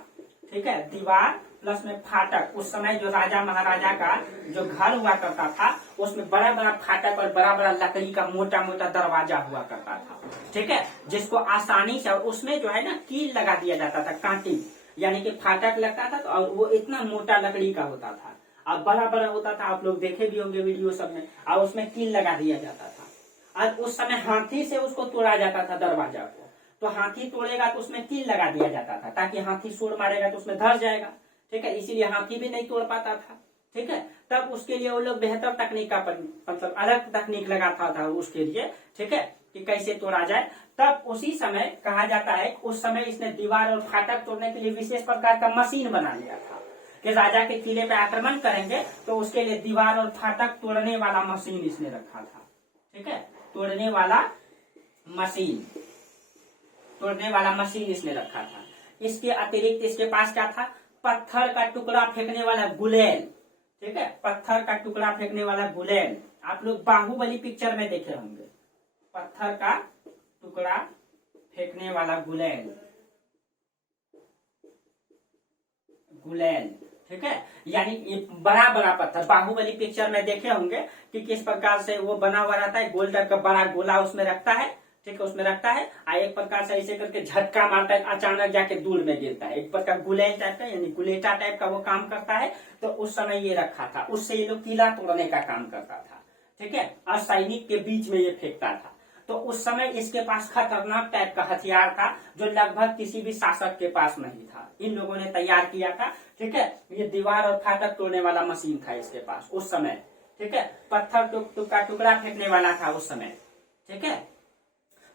ठीक है, दीवार प्लस में फाटक, उस समय जो राजा महाराजा का जो घर हुआ करता था उसमें बड़ा बड़ा फाटक और बड़ा बड़ा लकड़ी का मोटा मोटा दरवाजा हुआ करता था। ठीक है, जिसको आसानी से, और उसमें जो है ना कील लगा दिया जाता था, कांटी, यानी कि फाटक लगता था और वो इतना मोटा लकड़ी का होता था और बड़ा बड़ा होता था। आप लोग देखे भी होंगे वीडियो सब में, और उसमें कील लगा दिया जाता था। और उस समय हाथी से उसको तोड़ा जाता था दरवाजा को। तो हाथी तोड़ेगा तो उसमें कील लगा दिया जाता था ताकि हाथी सूर मारेगा तो उसमें धस जाएगा। ठीक है, इसीलिए हाथी भी नहीं तोड़ पाता था। ठीक है, तब उसके लिए वो लोग बेहतर तकनीक का मतलब अलग तकनीक लगाता था उसके लिए। ठीक है, कि कैसे तोड़ा जाए। तब उसी समय कहा जाता है उस समय इसने दीवार और फाटक तोड़ने के लिए विशेष प्रकार का मशीन बना लिया था कि राजा के किले पे आक्रमण करेंगे तो उसके लिए दीवार और फाटक तोड़ने वाला मशीन इसने रखा था। ठीक है, तोड़ने वाला मशीन इसने रखा था। इसके अतिरिक्त इसके पास क्या था? पत्थर का टुकड़ा फेंकने वाला गुलेल। ठीक है, पत्थर का टुकड़ा फेंकने वाला गुलेल, आप लोग बाहुबली पिक्चर में देखे होंगे। पत्थर का टुकड़ा फेंकने वाला गुलेल। ठीक है, यानी ये बड़ा बड़ा पत्थर, बाहुबली पिक्चर में देखे होंगे कि किस प्रकार से वो बना हुआ रहता है, गोल टाइप का बड़ा गोला उसमें रखता है। ठीक है, उसमें रखता है और एक प्रकार से ऐसे करके झटका मारता है, अचानक जाके दूर में गिरता है। एक प्रकार गुलेल टाइप का, यानी गुलेटा टाइप का वो काम करता है। तो उस समय ये रखा था, उससे ये लोग किला तोड़ने का काम करता था। ठीक है, और सैनिक के बीच में ये फेंकता था। तो उस समय इसके पास खतरनाक टाइप का हथियार था जो लगभग किसी भी शासक के पास नहीं था। इन लोगों ने तैयार किया था। ठीक है, ये दीवार और फाटक तोड़ने वाला मशीन था इसके पास उस समय। ठीक है, पत्थर का टुकड़ा फेंकने वाला था उस समय। ठीक है,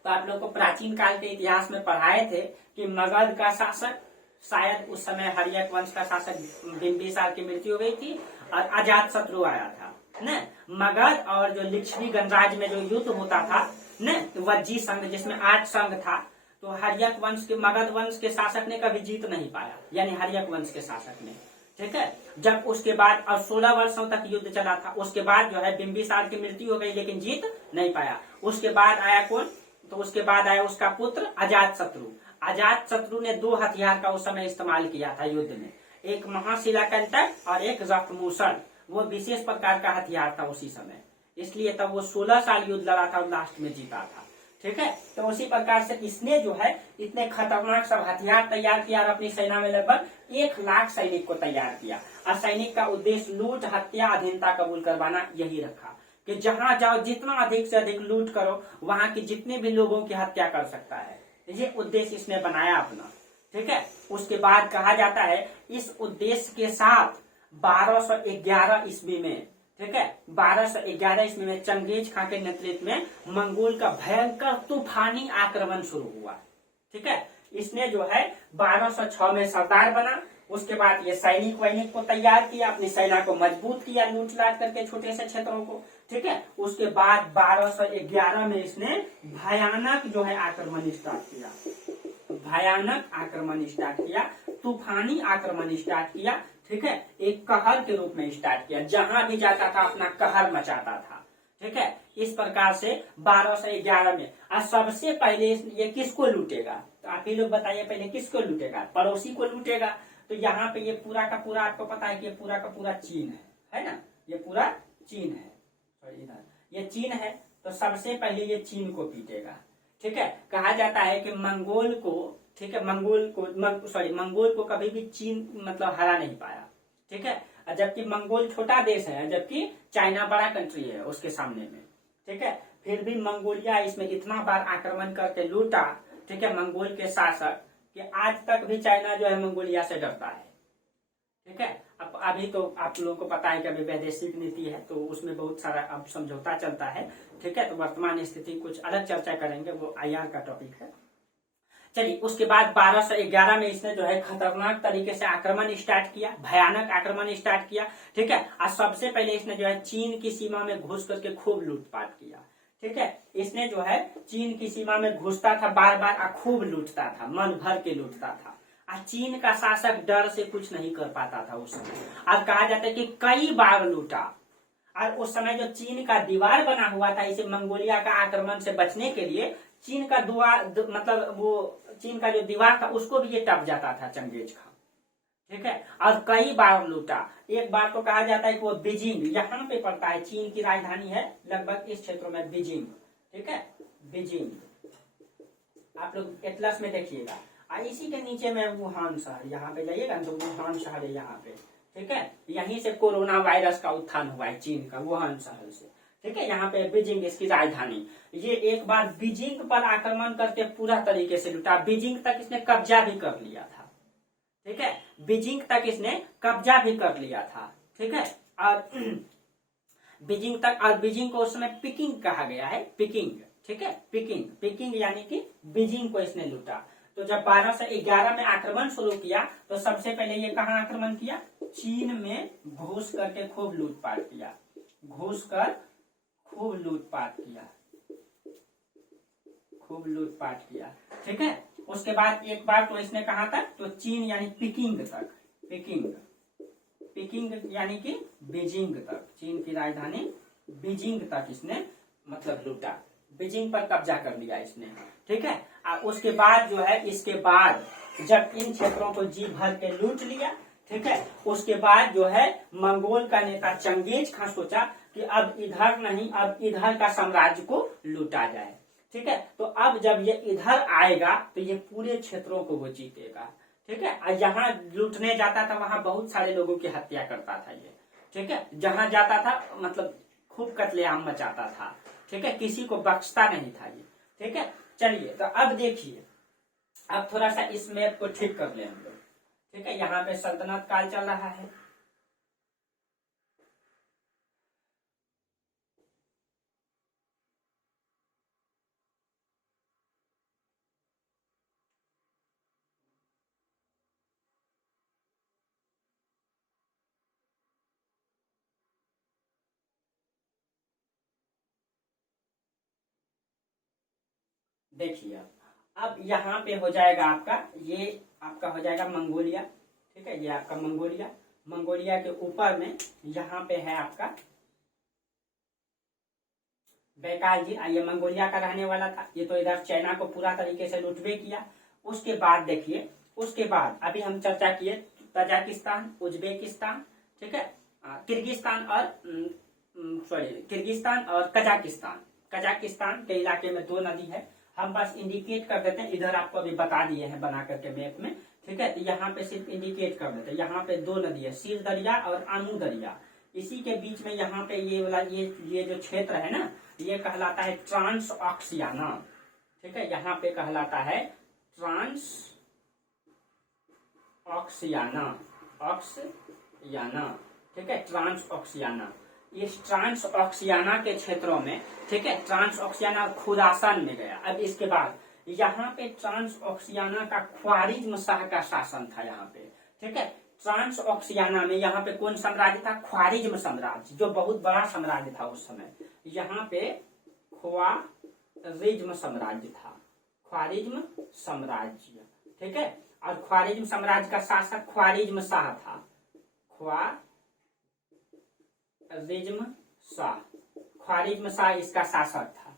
तो आप लोग को प्राचीन काल के इतिहास में पढ़ाए थे कि मगध का शासक, शायद उस समय हर्यक वंश का शासक बिंबिसार की मृत्यु हो गई थी और अजात शत्रु आया था न। मगध और जो लिच्छवी गणराज्य में जो युद्ध होता था न, वज्जी संघ जिसमें 8 संघ था, तो हर्यक वंश के, मगध वंश के शासक ने कभी जीत नहीं पाया, यानी हर्यक वंश के शासक ने। ठीक है, जब उसके बाद और 16 वर्षों तक युद्ध चला था। उसके बाद जो है बिंबिसार की मृत्यु हो गई लेकिन जीत नहीं पाया। उसके बाद आया कौन? तो उसके बाद आया उसका पुत्र अजात शत्रु। अजात शत्रु ने 2 हथियार का उस समय इस्तेमाल किया था युद्ध में, एक महाशिलाकंटक और एक जख्मूषण। वो विशेष प्रकार का हथियार था उसी समय, इसलिए तब वो 16 साल युद्ध लड़ा था और लास्ट में जीता था। ठीक है, तो उसी प्रकार से इसने जो है इतने खतरनाक सब हथियार तैयार किया और अपनी सेना में लगभग 1 लाख सैनिक को तैयार किया। और सैनिक का उद्देश्य लूट, हत्या, अधीनता कबूल करवाना यही रखा कि जहां जाओ जितना अधिक से अधिक लूट करो, वहां के जितने भी लोगों की हत्या कर सकता है। ये उद्देश्य इसने बनाया अपना। ठीक है, उसके बाद कहा जाता है इस उद्देश्य के साथ 1211 ईस्वी में, ठीक है, 1211 ईस्वी में चंगेज खां के नेतृत्व में मंगोल का भयंकर तूफानी आक्रमण शुरू हुआ। ठीक है, इसने जो है 1206 में सरदार बना। उसके बाद ये सैनिक वैनिक को तैयार किया, अपनी सेना को मजबूत किया लूट लाट करके छोटे से क्षेत्रों को। ठीक है, उसके बाद 1211 में इसने भयानक जो है आक्रमण स्टार्ट किया, भयानक आक्रमण स्टार्ट किया, तूफानी आक्रमण स्टार्ट किया। ठीक है, एक कहर के रूप में स्टार्ट किया, जहां भी जाता था अपना कहर मचाता था। ठीक है, इस प्रकार से 1211 में। और सबसे पहले ये किसको लूटेगा? तो आप ही लोग बताइए, पहले किसको लूटेगा? पड़ोसी को लूटेगा। तो यहाँ पे ये पूरा का पूरा आपको पता है कि ये पूरा का पूरा चीन है ना? ये पूरा चीन है, इधर ये चीन है। तो सबसे पहले ये चीन को पीटेगा। ठीक है, कहा जाता है कि मंगोल को, ठीक है, मंगोल को कभी भी चीन मतलब हरा नहीं पाया। ठीक है, जबकि मंगोल छोटा देश है, जबकि चाइना बड़ा कंट्री है उसके सामने में। ठीक है, फिर भी मंगोलिया इसमें इतना बार आक्रमण करके लूटा, ठीक है, मंगोल के शासक, कि आज तक भी चाइना जो है मंगोलिया से डरता है। ठीक है, अब अभी तो आप लोगों को पता है कि अभी वैदेशिक नीति है, तो उसमें बहुत सारा अब समझौता चलता है। ठीक है, तो वर्तमान स्थिति कुछ अलग चर्चा करेंगे, वो IR का टॉपिक है। चलिए, उसके बाद 1211 में इसने जो है खतरनाक तरीके से आक्रमण स्टार्ट किया, भयानक आक्रमण स्टार्ट किया। ठीक है, और सबसे पहले इसने जो है चीन की सीमा में घुस करके खूब लूटपाट किया। ठीक है, इसने जो है चीन की सीमा में घुसता था बार बार और खूब लूटता था, मन भर के लूटता था। और चीन का शासक डर से कुछ नहीं कर पाता था उस समय। और कहा जाता है कि कई बार लूटा। और उस समय जो चीन का दीवार बना हुआ था, इसे मंगोलिया का आक्रमण से बचने के लिए चीन का मतलब वो चीन का जो दीवार था उसको भी ये टप जाता था चंगेज खान। ठीक है, और कई बार लूटा। एक बार तो कहा जाता है कि वो बीजिंग यहाँ पे पड़ता है, चीन की राजधानी है लगभग इस क्षेत्रों में बीजिंग। ठीक है, बीजिंग आप लोग एटलस में देखिएगा। और इसी के नीचे में वुहान शहर, यहाँ पे जाइएगा तो वुहान शहर है यहाँ पे। ठीक है, यहीं से कोरोना वायरस का उत्थान हुआ है चीन का, वुहान शहर से। ठीक है, यहाँ पे बीजिंग इसकी राजधानी। ये एक बार बीजिंग पर आक्रमण करके पूरा तरीके से लूटा, बीजिंग तक इसने कब्जा भी कर लिया था। ठीक है, बीजिंग तक इसने कब्जा भी कर लिया था। ठीक है, और बीजिंग तक, और बीजिंग को उस समय पिकिंग कहा गया है, पिकिंग। ठीक है, पिकिंग यानी कि बीजिंग को इसने लूटा। तो जब 1211 में आक्रमण शुरू किया तो सबसे पहले ये कहाँ आक्रमण किया, चीन में घुस करके खूब लूटपाट किया, घुस कर खूब लूटपाट किया। ठीक है, उसके बाद एक बार तो इसने कहा था तो चीन यानी पिकिंग तक, पिकिंग यानी कि बीजिंग तक, चीन की राजधानी बीजिंग तक इसने मतलब लूटा, बीजिंग पर कब्जा कर लिया इसने। ठीक है, और उसके बाद जो है, इसके बाद जब इन क्षेत्रों को जी भर के लूट लिया, ठीक है, उसके बाद जो है मंगोल का नेता चंगेज खान सोचा कि अब इधर नहीं, अब इधर का साम्राज्य को लूटा जाए। ठीक है, तो अब जब ये इधर आएगा तो ये पूरे क्षेत्रों को वो जीतेगा। ठीक है, और जहां लूटने जाता था वहां बहुत सारे लोगों की हत्या करता था ये। ठीक है, जहां जाता था मतलब खूब कत्लेआम मचाता था। ठीक है, किसी को बख्शता नहीं था ये। ठीक है, चलिए, तो अब देखिए, अब थोड़ा सा इस मैप को ठीक कर ले हम लोग। ठीक है, यहाँ पे सल्तनत काल चल रहा है। देखिए, अब यहाँ पे हो जाएगा आपका, ये आपका हो जाएगा मंगोलिया। ठीक है, ये आपका मंगोलिया, मंगोलिया के ऊपर में यहाँ पे है आपका बैकाल जी। ये मंगोलिया का रहने वाला था, ये तो इधर चाइना को पूरा तरीके से लुटवे किया। उसके बाद देखिए, उसके बाद अभी हम चर्चा किए तजाकिस्तान, उज्बेकिस्तान, ठीक है, किर्गिस्तान और किर्गिस्तान और कजाकिस्तान। कजाकिस्तान के इलाके में 2 नदी है, हम बस इंडिकेट कर देते हैं, इधर आपको अभी बता दिए हैं बना करके मैप में। ठीक है, तो यहाँ पे सिर्फ इंडिकेट कर देते हैं, यहाँ पे 2 नदी है, सील दरिया और आमू दरिया। इसी के बीच में यहाँ पे ये वाला ये जो क्षेत्र है ना, ये कहलाता है ट्रांस ऑक्सियाना। ठीक है, यहाँ पे कहलाता है ट्रांस ऑक्सियाना, ऑक्सियाना। ठीक है, ट्रांस ऑक्सियाना। इस ट्रांस ऑक्सियाना के क्षेत्रों में, ठीक है, ट्रांस ऑक्सियाना खुरासान में गया। अब इसके बाद यहाँ पे ट्रांस ऑक्सियाना का ख्वारिज्म शाह का शासन था यहाँ पे। ठीक है, ट्रांस ऑक्सियाना में यहाँ पे कौन साम्राज्य था, ख्वारिज्म साम्राज्य, जो बहुत बड़ा साम्राज्य था उस समय। यहाँ पे ख्वारिज्म साम्राज्य था, ख्वारिज्म साम्राज्य। ठीक है, और ख्वारिज्म साम्राज्य का शासक ख्वारिज्म शाह था, ख्वारिज्म शाह इसका शासक था।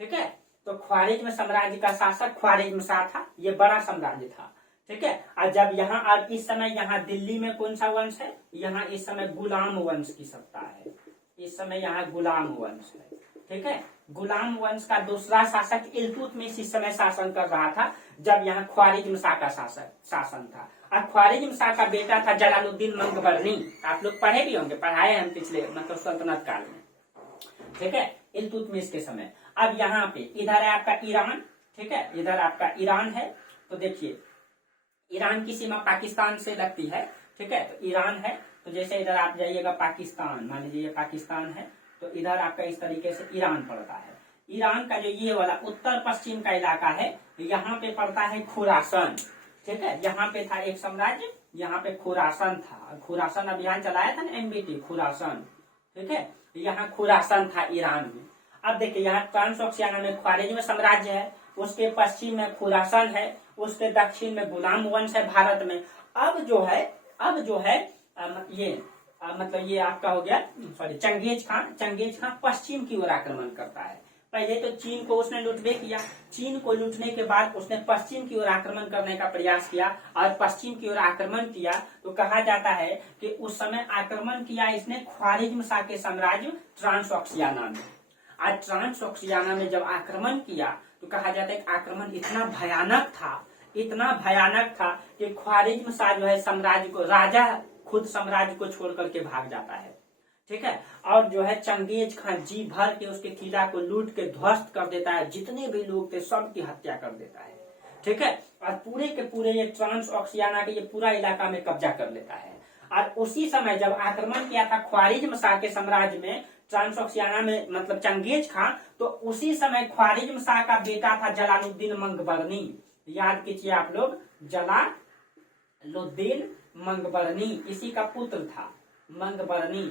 ठीक है, तो ख्वारिज्म साम्राज्य का शासक ख्वारिज्म शाह था, ये बड़ा साम्राज्य था। ठीक है, और जब यहाँ अब इस समय यहाँ दिल्ली में कौन सा वंश है, यहाँ इस समय गुलाम वंश की सत्ता है, इस समय यहाँ गुलाम वंश है। ठीक है। गुलाम वंश का दूसरा शासक इल्तुतमिश इस समय शासन कर रहा था जब यहाँ ख्वारिज्म शाह का शासन था। और ख्वारिज्म शाह का बेटा था जलालुद्दीन मंगबरनी। आप लोग पढ़े भी होंगे, पढ़ाए हम पिछले मतलब सल्तनत काल में, ठीक है, इल्तुतमिश के समय। अब यहाँ पे इधर है आपका ईरान, ठीक है, इधर आपका ईरान है। तो देखिए ईरान की सीमा पाकिस्तान से लगती है, ठीक है। तो ईरान है, तो जैसे इधर आप जाइएगा पाकिस्तान, मान लीजिए ये पाकिस्तान है, तो इधर आपका इस तरीके से ईरान पड़ता है। ईरान का जो ये वाला उत्तर पश्चिम का इलाका है, यहाँ पे पड़ता है खुरासन, ठीक है। यहाँ पे था एक साम्राज्य, यहाँ पे खुरासन था। खुरासन अभियान चलाया था ना एमबीटी, खुरासन, ठीक है। यहाँ खुरासन था ईरान में। अब देखिए यहाँ ट्रांसोक्सियाना में ख्वारिज्म साम्राज्य है, उसके पश्चिम में खुरासन है, उसके दक्षिण में गुलाम वंश है भारत में। अब जो है ये मतलब ये आपका हो गया, सॉरी, चंगेज खान पश्चिम की ओर आक्रमण करता है। पहले तो चीन को उसने लुटवे किया, चीन को लूटने के बाद उसने पश्चिम की ओर आक्रमण करने का प्रयास किया, और पश्चिम की ओर आक्रमण किया तो कहा जाता है कि उस समय आक्रमण किया इसने ख्वारिज्म शाह के साम्राज्य ट्रांसोक्सियाना में। आज ट्रांसोक्सियाना में जब आक्रमण किया तो कहा जाता है कि आक्रमण इतना भयानक था कि ख्वारिज्म शाह जो है साम्राज्य को, राजा खुद साम्राज्य को छोड़ करके भाग जाता है, ठीक है। और जो है चंगेज खान जी भर के उसके किला को लूट के ध्वस्त कर देता है, जितने भी लोग थे सबकी हत्या कर देता है, ठीक है। और पूरे के पूरे ये ट्रांसोक्सियाना के ये पूरा इलाका में कब्जा कर लेता है। और उसी समय जब आक्रमण किया था ख्वारिज्म शाह के साम्राज्य में, ट्रांसोक्सियाना में मतलब चंगेज खान, तो उसी समय ख्वारिज्म शाह का बेटा था जलालुद्दीन मंगबरनी। याद कीजिए आप लोग, जलालुद्दीन मंगबरनी इसी का पुत्र था, मंगबरनी।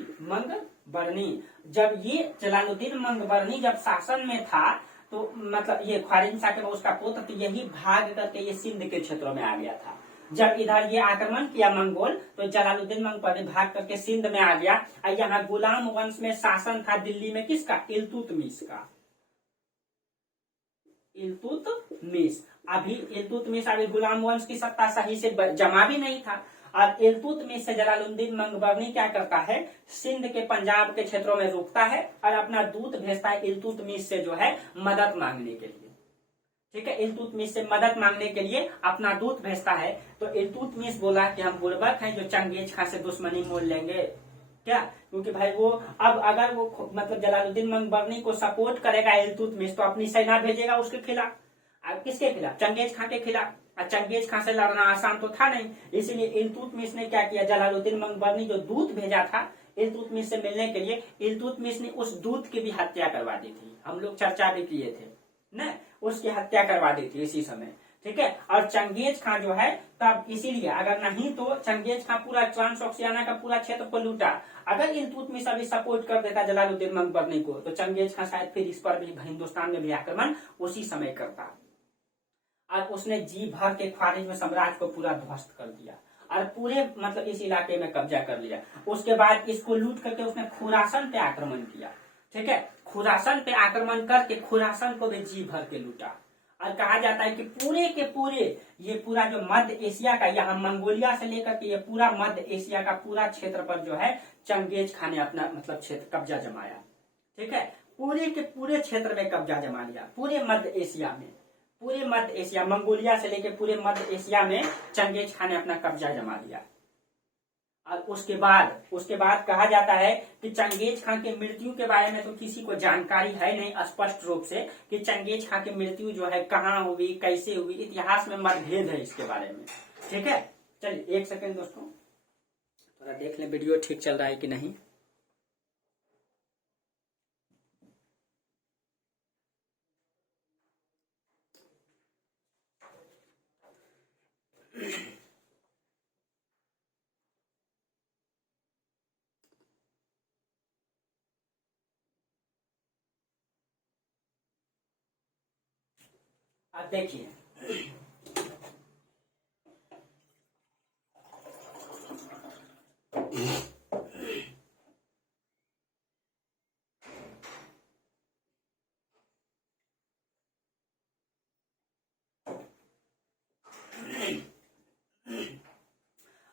जब ये जलालुद्दीन मंगबरनी जब शासन में था तो मतलब ये ख्वारिज्म शाह के उसका पुत्र, तो यही भाग करके ये सिंध के क्षेत्रों में आ गया था। जब इधर ये आक्रमण किया मंगोल, तो जलालुद्दीन मंगबरनी भाग करके सिंध में आ गया। और यहाँ गुलाम वंश में शासन था दिल्ली में किसका, इल्तुतमिश का, इल्तुतमिश। अभी गुलाम वंश की सत्ता सही से जमा भी नहीं था। और इल्तुतमिश से जलालुद्दीन मंगबरनी क्या करता है, सिंध के पंजाब के क्षेत्रों में रुकता है और अपना दूत भेजता है इल्तुतमिश से जो है मदद मांगने के लिए, ठीक है। इल्तुतमिश से मदद मांगने के लिए अपना दूत भेजता है। तो इल्तुतमिश बोला कि हम बुर्बक हैं जो चंगेज खान से दुश्मनी मोल लेंगे क्या, क्योंकि भाई वो अब अगर वो मतलब जलालुद्दीन मंगबरनी को सपोर्ट करेगा इल्तुतमिश, तो अपनी सेना भेजेगा उसके खिलाफ। अब किसके खिलाफ, चंगेज खान के खिलाफ। और चंगेज खान से लड़ना आसान तो था नहीं, इसीलिए इल्तुतमिश ने क्या किया, जलालुद्दीन मंगबरनी जो दूत भेजा था इल्तुतमिश से मिलने के लिए, इल्तुतमिश ने उस दूत की भी हत्या करवा दी थी। हम लोग चर्चा भी किए थे न, उसकी हत्या करवा दी थी इसी समय, ठीक है। और चंगेज खान जो है तब इसीलिए, अगर नहीं तो चंगेज खान पूरा ट्रांसोक्सियाना का पूरा क्षेत्र को लूटा। अगर इल्तुतमिश अभी सपोर्ट कर देता जलालुद्दीन मंगबरनी को, तो चंगेज खान शायद फिर इस पर भी हिंदुस्तान में भी आक्रमण उसी समय करता। और उसने जी भर के ख्वारिज्म साम्राज्य को पूरा ध्वस्त कर दिया और पूरे मतलब इस इलाके में कब्जा कर लिया। उसके बाद इसको लूट करके उसने खुरासन पे आक्रमण किया, ठीक है। खुरासन पे आक्रमण करके खुरासन को भी जी भर के लूटा। और कहा जाता है कि पूरे के पूरे ये पूरा जो मध्य एशिया का, यहाँ मंगोलिया से लेकर के ये पूरा मध्य एशिया का पूरा क्षेत्र पर जो है चंगेज खान ने अपना मतलब क्षेत्र कब्जा जमाया, ठीक है। पूरे के पूरे क्षेत्र में कब्जा जमा लिया, पूरे मध्य एशिया में, पूरे मध्य एशिया, मंगोलिया से लेकर पूरे मध्य एशिया में चंगेज खान ने अपना कब्जा जमा लिया। और उसके बाद कहा जाता है कि चंगेज खान की मृत्यु के बारे में तो किसी को जानकारी है नहीं स्पष्ट रूप से कि चंगेज खान की मृत्यु जो है कहाँ हुई, कैसे हुई, इतिहास में मतभेद है इसके बारे में, ठीक है। चलिए एक सेकंड दोस्तों, थोड़ा देख लें वीडियो ठीक चल रहा है कि नहीं। अब देखिए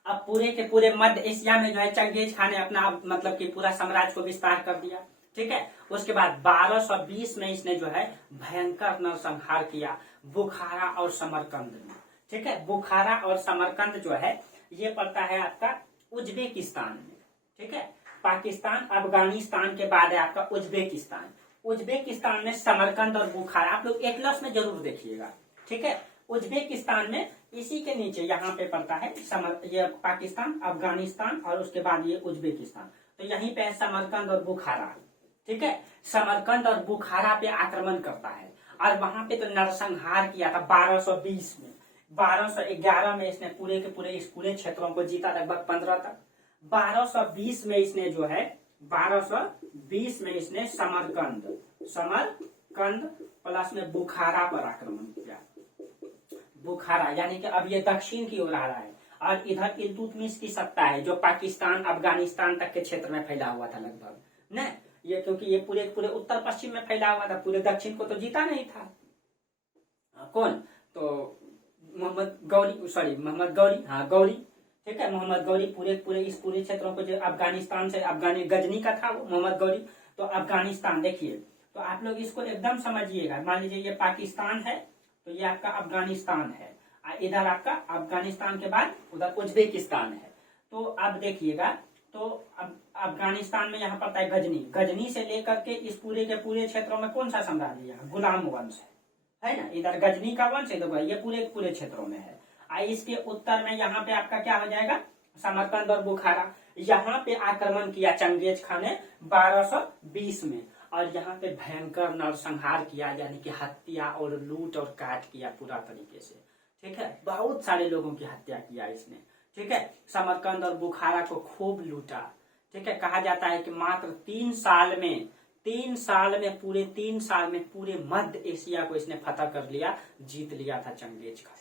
अब पूरे के पूरे मध्य एशिया में जो है चंगेज खान ने अपना मतलब कि पूरा साम्राज्य को विस्तार कर दिया, ठीक है। उसके बाद 1220 में इसने जो है भयंकर नरसंहार किया बुखारा और समरकंद में। ठीक है, बुखारा और समरकंद जो है ये पड़ता है आपका उज्बेकिस्तान में। ठीक है, पाकिस्तान अफगानिस्तान के बाद है आपका उज्बेकिस्तान। उज्बेकिस्तान में समरकंद और बुखारा आप लोग एटलस में जरूर देखिएगा। ठीक है, उज्बेकिस्तान में इसी के नीचे यहाँ पे पड़ता है ये पाकिस्तान अफगानिस्तान और उसके बाद ये उज्बेकिस्तान। तो यहीं पे है समरकंद और बुखारा। ठीक है, समरकंद और बुखारा पे आक्रमण करता है और वहां पे तो नरसंहार किया था 1220 में। 1211 में इसने पूरे के पूरे इस पूरे क्षेत्रों को जीता लगभग 15 तक। 1220 में इसने जो है 1220 में इसने समरकंद प्लस में बुखारा पर आक्रमण किया। बुखारा यानी कि अब ये दक्षिण की ओर आ रहा है और इधर इल्तुतमिश की सत्ता है जो पाकिस्तान अफगानिस्तान तक के क्षेत्र में फैला हुआ था लगभग न ये, क्योंकि ये पूरे पूरे उत्तर पश्चिम में फैला हुआ था, पूरे दक्षिण को तो जीता नहीं था। कौन तो मोहम्मद गौरी, हाँ गौरी। ठीक है, मोहम्मद गौरी पूरे इस पूरे क्षेत्रों को जो अफगानिस्तान से गजनी का था वो मोहम्मद गौरी। तो अफगानिस्तान देखिए, तो आप लोग इसको एकदम समझिएगा। मान लीजिए ये पाकिस्तान है तो ये आपका अफगानिस्तान है, इधर आपका अफगानिस्तान के बाद उधर उज्बेकिस्तान है। तो अब देखिएगा, तो अफगानिस्तान में यहाँ पड़ता है गजनी से लेकर के इस पूरे के पूरे क्षेत्रों में कौन सा साम्राज्य है? गुलाम वंश है ना। इधर गजनी का वंश है, तो ये पूरे क्षेत्रों में है। इसके उत्तर में यहाँ पे आपका क्या हो जाएगा? समरकंद और बुखारा। यहाँ पे आक्रमण किया चंगेज खान ने 1220 में और यहाँ पे भयंकर नरसंहार किया, यानी कि हत्या और लूट और काट किया पूरा तरीके से। ठीक है, बहुत सारे लोगों की हत्या किया इसने। ठीक है, समरकंद और बुखारा को खूब लूटा। ठीक है, कहा जाता है कि मात्र 3 साल में पूरे मध्य एशिया को इसने फतह कर लिया, जीत लिया था चंगेज खान।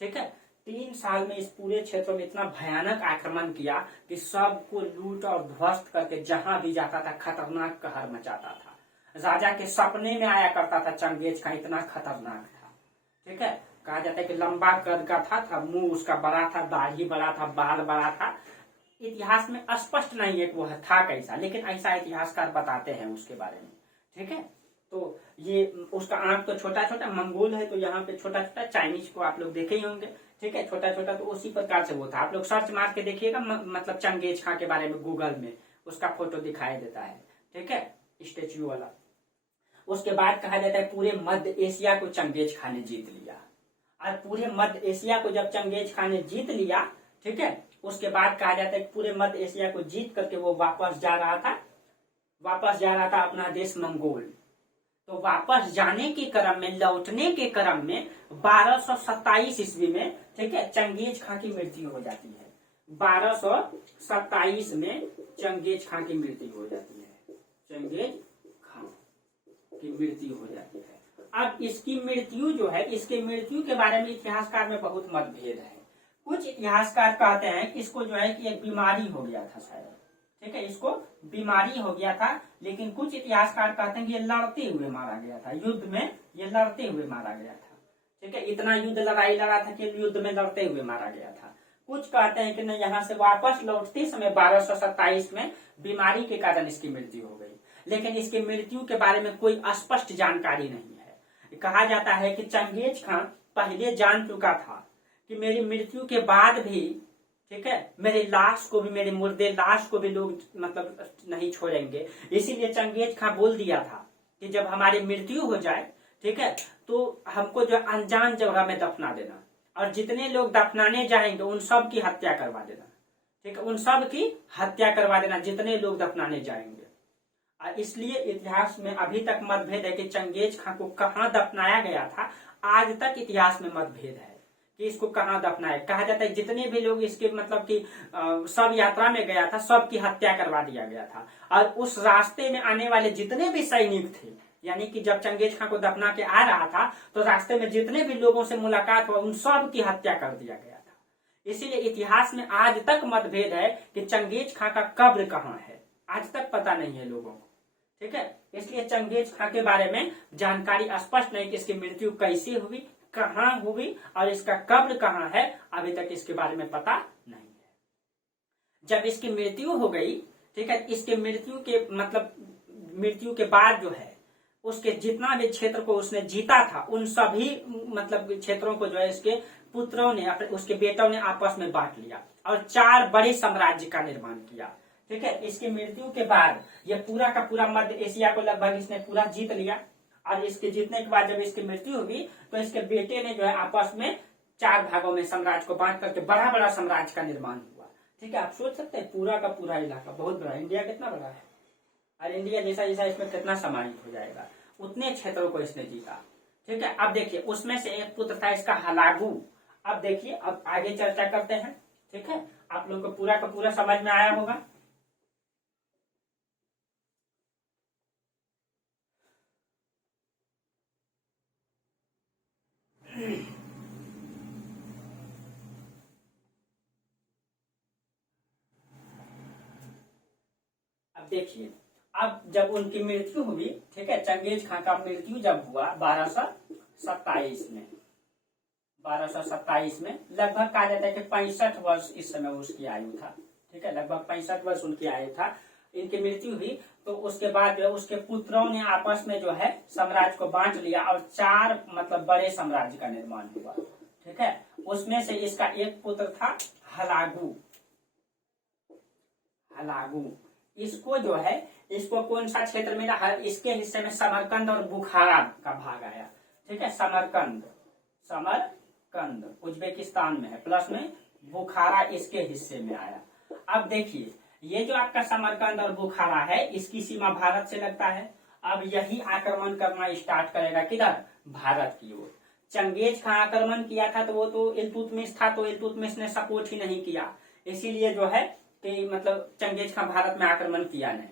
ठीक है, 3 साल में इस पूरे क्षेत्र में इतना भयानक आक्रमण किया कि सबको लूट और ध्वस्त करके जहां भी जाता था खतरनाक कहर मचाता था। राजा के सपने में आया करता था चंगेज खान, इतना खतरनाक था। ठीक है, कहा जाता है कि लंबा कद का था, मुंह उसका बड़ा था, दाढ़ी बड़ा था, बाल बड़ा था। इतिहास में स्पष्ट नहीं है कि वो था कैसा, लेकिन ऐसा इतिहासकार बताते हैं उसके बारे में। ठीक है, तो ये उसका आंख तो छोटा छोटा, मंगोल है तो यहाँ पे छोटा छोटा, चाइनीज को आप लोग देखे ही होंगे। ठीक है, छोटा छोटा, तो उसी प्रकार से वो था। आप लोग सर्च मार के देखिएगा, मतलब चंगेज खान के बारे में गूगल में उसका फोटो दिखाई देता है। ठीक है, स्टेच्यू वाला। उसके बाद कहा जाता है पूरे मध्य एशिया को चंगेज खान ने जीत लिया। और पूरे मध्य एशिया को जब चंगेज खान ने जीत लिया, ठीक है, उसके बाद कहा जाता है कि पूरे मध्य एशिया को जीत करके वो वापस जा रहा था अपना देश मंगोल। तो वापस जाने के क्रम में, लौटने के क्रम में 1227 ईस्वी में, ठीक है, चंगेज खान की मृत्यु हो जाती है। 1227 में चंगेज खान की मृत्यु हो जाती है। चंगेज खान की मृत्यु हो जाती है। अब इसकी मृत्यु जो है, इसके मृत्यु के बारे में इतिहासकार में बहुत मतभेद है। कुछ इतिहासकार कहते हैं कि इसको जो है कि एक बीमारी हो गया था शायद। ठीक है, इसको बीमारी हो गया था, लेकिन कुछ इतिहासकार कहते हैं कि ये लड़ते हुए मारा गया था, युद्ध में ये लड़ते हुए मारा गया था। ठीक है, इतना युद्ध लड़ाई लड़ा था कि युद्ध में लड़ते हुए मारा गया था। कुछ कहते हैं कि नहीं, यहाँ से वापस लौटते समय 1227 में बीमारी के कारण इसकी मृत्यु हो गई, लेकिन इसकी मृत्यु के बारे में कोई स्पष्ट जानकारी नहीं है। कहा जाता है कि चंगेज खान पहले जान चुका था कि मेरी मृत्यु के बाद भी, ठीक है, मेरे लाश को भी, मेरे मुर्दे लाश को भी लोग मतलब नहीं छोड़ेंगे। इसीलिए चंगेज खान बोल दिया था कि जब हमारी मृत्यु हो जाए, ठीक है, तो हमको जो अनजान जगह में दफना देना, और जितने लोग दफनाने जाएंगे उन सब की हत्या करवा देना। ठीक है, उन सब की हत्या करवा देना जितने लोग दफनाने जाएंगे। और इसलिए इतिहास में अभी तक मतभेद है कि चंगेज खान को कहाँ दफनाया गया था। आज तक इतिहास में मतभेद है कि इसको कहाँ दफनाया। कहा जाता है जितने भी लोग इसके मतलब कि सब यात्रा में गया था, सबकी हत्या करवा दिया गया था। और उस रास्ते में आने वाले जितने भी सैनिक थे, यानी कि जब चंगेज खान को दफना के आ रहा था तो रास्ते में जितने भी लोगों से मुलाकात हुआ उन सब की हत्या कर दिया गया था। इसीलिए इतिहास में आज तक मतभेद है कि चंगेज खान का कब्र कहाँ है, आज तक पता नहीं है लोगों को। ठीक है, इसलिए चंगेज खान के बारे में जानकारी स्पष्ट नहीं कि इसकी मृत्यु कैसे हुई, कहाँ हुई और इसका कब्र कहाँ है, अभी तक इसके बारे में पता नहीं है। जब इसकी मृत्यु हो गई, ठीक है, इसके मृत्यु के मतलब मृत्यु के बाद जो है उसके जितना भी क्षेत्र को उसने जीता था उन सभी मतलब क्षेत्रों को जो है इसके पुत्रों ने अपने उसके बेटों ने आपस में बांट लिया और 4 बड़े साम्राज्य का निर्माण किया। ठीक है, इसकी मृत्यु के बाद ये पूरा का पूरा मध्य एशिया को लगभग इसने पूरा जीत लिया और इसके जीतने के बाद जब इसकी मृत्यु हुई तो इसके बेटे ने जो है आपस में 4 भागों में साम्राज्य को बांट करके बड़ा बड़ा साम्राज्य का निर्माण हुआ। ठीक है, आप सोच सकते हैं पूरा का पूरा इलाका बहुत बड़ा, इंडिया कितना बड़ा है और इंडिया जैसा जैसा इसमें कितना समाहित हो जाएगा, उतने क्षेत्रों को इसने जीता। ठीक है, अब देखिए उसमें से एक पुत्र था इसका हलागु। अब देखिए अब आगे चर्चा करते हैं। ठीक है, आप लोगों को पूरा का पूरा समझ में आया होगा। अब देखिए अब जब उनकी मृत्यु हुई, ठीक है, चंगेज खां का मृत्यु जब हुआ 1227 में, 1227 में लगभग कहा जाता है कि 65 वर्ष इस समय उसकी आयु था। ठीक है, लगभग 65 वर्ष उनकी आयु था। इनकी मृत्यु हुई तो उसके बाद जो है उसके पुत्रों ने आपस में जो है साम्राज्य को बांट लिया और 4 मतलब बड़े साम्राज्य का निर्माण हुआ। ठीक है, उसमें से इसका एक पुत्र था हलागु। हलागु इसको जो है इसको कौन सा क्षेत्र मिला है, इसके हिस्से में समरकंद और बुखारा का भाग आया। ठीक है, समरकंद उज्बेकिस्तान में है, प्लस में बुखारा इसके हिस्से में आया। अब देखिए ये जो आपका समरकंद और बुखारा है इसकी सीमा भारत से लगता है। अब यही आक्रमण करना स्टार्ट करेगा किधर, भारत की ओर। चंगेज खां आक्रमण किया था तो वो तो इल्तुतमिश था, तो इल्तुतमिश ने सपोर्ट ही नहीं किया, इसीलिए जो है कि मतलब चंगेज खां भारत में आक्रमण किया नहीं।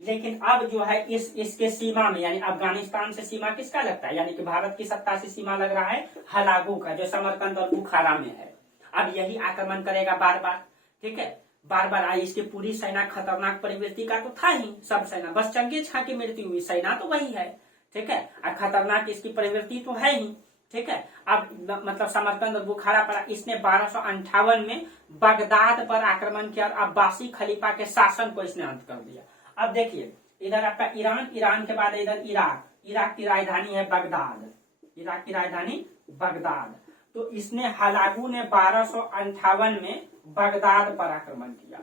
लेकिन अब जो है इसके सीमा में यानी अफगानिस्तान से सीमा किसका लगता है, यानी कि भारत की सत्ता से सीमा लग रहा है हलागु का, जो समरकंद और बुखारा में है। अब यही आक्रमण करेगा बार बार। ठीक है, बार बार आई। इसकी पूरी सेना खतरनाक प्रवृत्ति का तो था ही, सब सेना, बस चंगेज खां की मृत्यु हुई, सेना तो वही है। ठीक है, और खतरनाक इसकी प्रवृत्ति तो है ही। ठीक है, अब मतलब समरकंद और बुखारा पर इसने 1258 में बगदाद पर आक्रमण किया और अब्बासी खलीफा के शासन को इसने अंत कर दिया। अब देखिए इधर आपका ईरान, ईरान के बाद इधर इराक, इराक की राजधानी है बगदाद, इराक की राजधानी बगदाद। तो इसने हलागु ने 1258 में बगदाद पर आक्रमण किया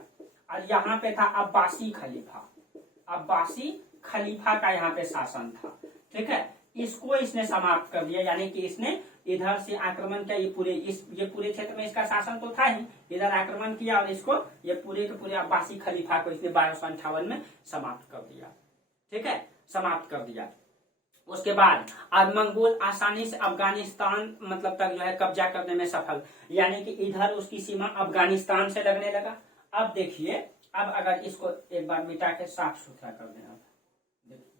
और यहाँ पे था अब्बासी खलीफा, अब्बासी खलीफा का यहाँ पे शासन था। ठीक है, इसको इसने समाप्त कर दिया, यानी कि इसने इधर से आक्रमण किया, ये पूरे क्षेत्र में इसका शासन तो था ही, इधर आक्रमण किया और इसको ये पूरे के पूरे अब्बासी खलीफा को इसने 1258 में समाप्त कर दिया। ठीक है, समाप्त कर दिया। उसके बाद अब मंगोल आसानी से अफगानिस्तान मतलब तक जो है कब्जा करने में सफल, यानी कि इधर उसकी सीमा अफगानिस्तान से लगने लगा। अब देखिए अब अगर इसको एक बार मिटा के साफ सुथरा कर दें, अब देखिए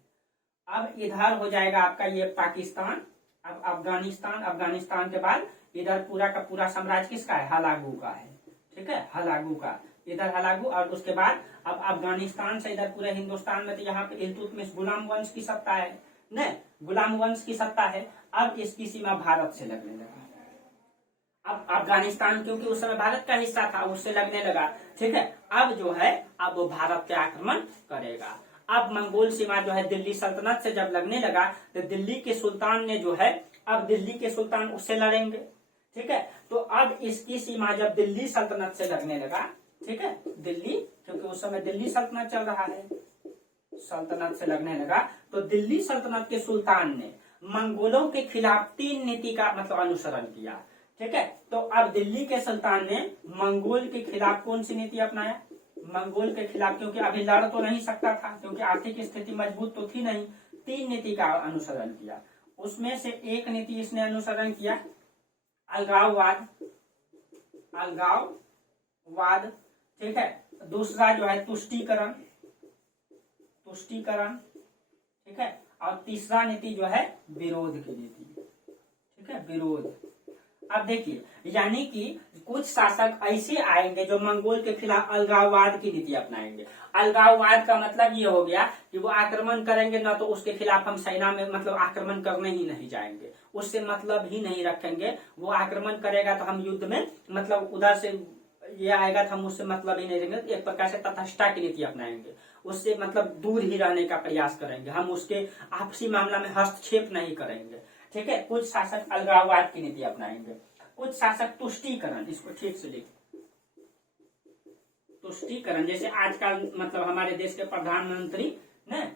अब इधर हो जाएगा आपका ये पाकिस्तान, अब अफगानिस्तान, अफगानिस्तान के बाद इधर पूरा का पूरा साम्राज्य किसका है, हलागु का है। ठीक है, हलागु का, इधर हलागु। और उसके बाद अब अफगानिस्तान से इधर पूरे हिंदुस्तान में तो यहाँ पे इल्तुतमिश गुलाम वंश की सत्ता है, नहीं गुलाम वंश की सत्ता है। अब इसकी सीमा भारत से लगने लगा। अब अफगानिस्तान क्योंकि उस समय भारत का हिस्सा था, उससे लगने लगा। ठीक है, अब जो है अब वो भारत पे आक्रमण करेगा। अब मंगोल सीमा जो है दिल्ली सल्तनत से जब लगने लगा तो दिल्ली के सुल्तान ने जो है, अब दिल्ली के सुल्तान उससे लड़ेंगे। ठीक है, तो अब इसकी सीमा जब दिल्ली सल्तनत से लगने लगा, ठीक है, दिल्ली क्योंकि उस समय दिल्ली सल्तनत चल रहा है, सल्तनत से लगने लगा तो दिल्ली सल्तनत के सुल्तान ने मंगोलों के खिलाफ 3 नीति का मतलब अनुसरण किया। ठीक है, तो अब दिल्ली के सुल्तान ने मंगोल के खिलाफ कौन सी नीति अपनाया, मंगोल के खिलाफ, क्योंकि अभी लड़ तो नहीं सकता था क्योंकि आर्थिक स्थिति मजबूत तो थी नहीं, 3 नीति का अनुसरण किया। उसमें से एक नीति इसने अनुसरण किया अलगाववाद, अलगाववाद। ठीक है, दूसरा जो है तुष्टीकरण, तुष्टीकरण। ठीक है, और तीसरा नीति जो है विरोध की नीति। ठीक है, विरोध। अब देखिए यानी कि कुछ शासक ऐसे आएंगे जो मंगोल के खिलाफ अलगाववाद की नीति अपनाएंगे। अलगाववाद का मतलब ये हो गया कि वो आक्रमण करेंगे ना तो उसके खिलाफ हम सेना में मतलब आक्रमण करने ही नहीं जाएंगे, उससे मतलब ही नहीं रखेंगे। वो आक्रमण करेगा तो हम युद्ध में मतलब उधर से ये आएगा तो हम उससे मतलब ही नहीं रहेंगे, एक प्रकार से तटस्थता की नीति अपनाएंगे, उससे मतलब दूर ही रहने का प्रयास करेंगे, हम उसके आपसी मामला में हस्तक्षेप नहीं करेंगे। ठीक है। कुछ शासक अलगाववाद की नीति अपनाएंगे, कुछ शासक तुष्टीकरण, इसको ठीक से लिख, तुष्टीकरण। जैसे आजकल मतलब हमारे देश के प्रधानमंत्री न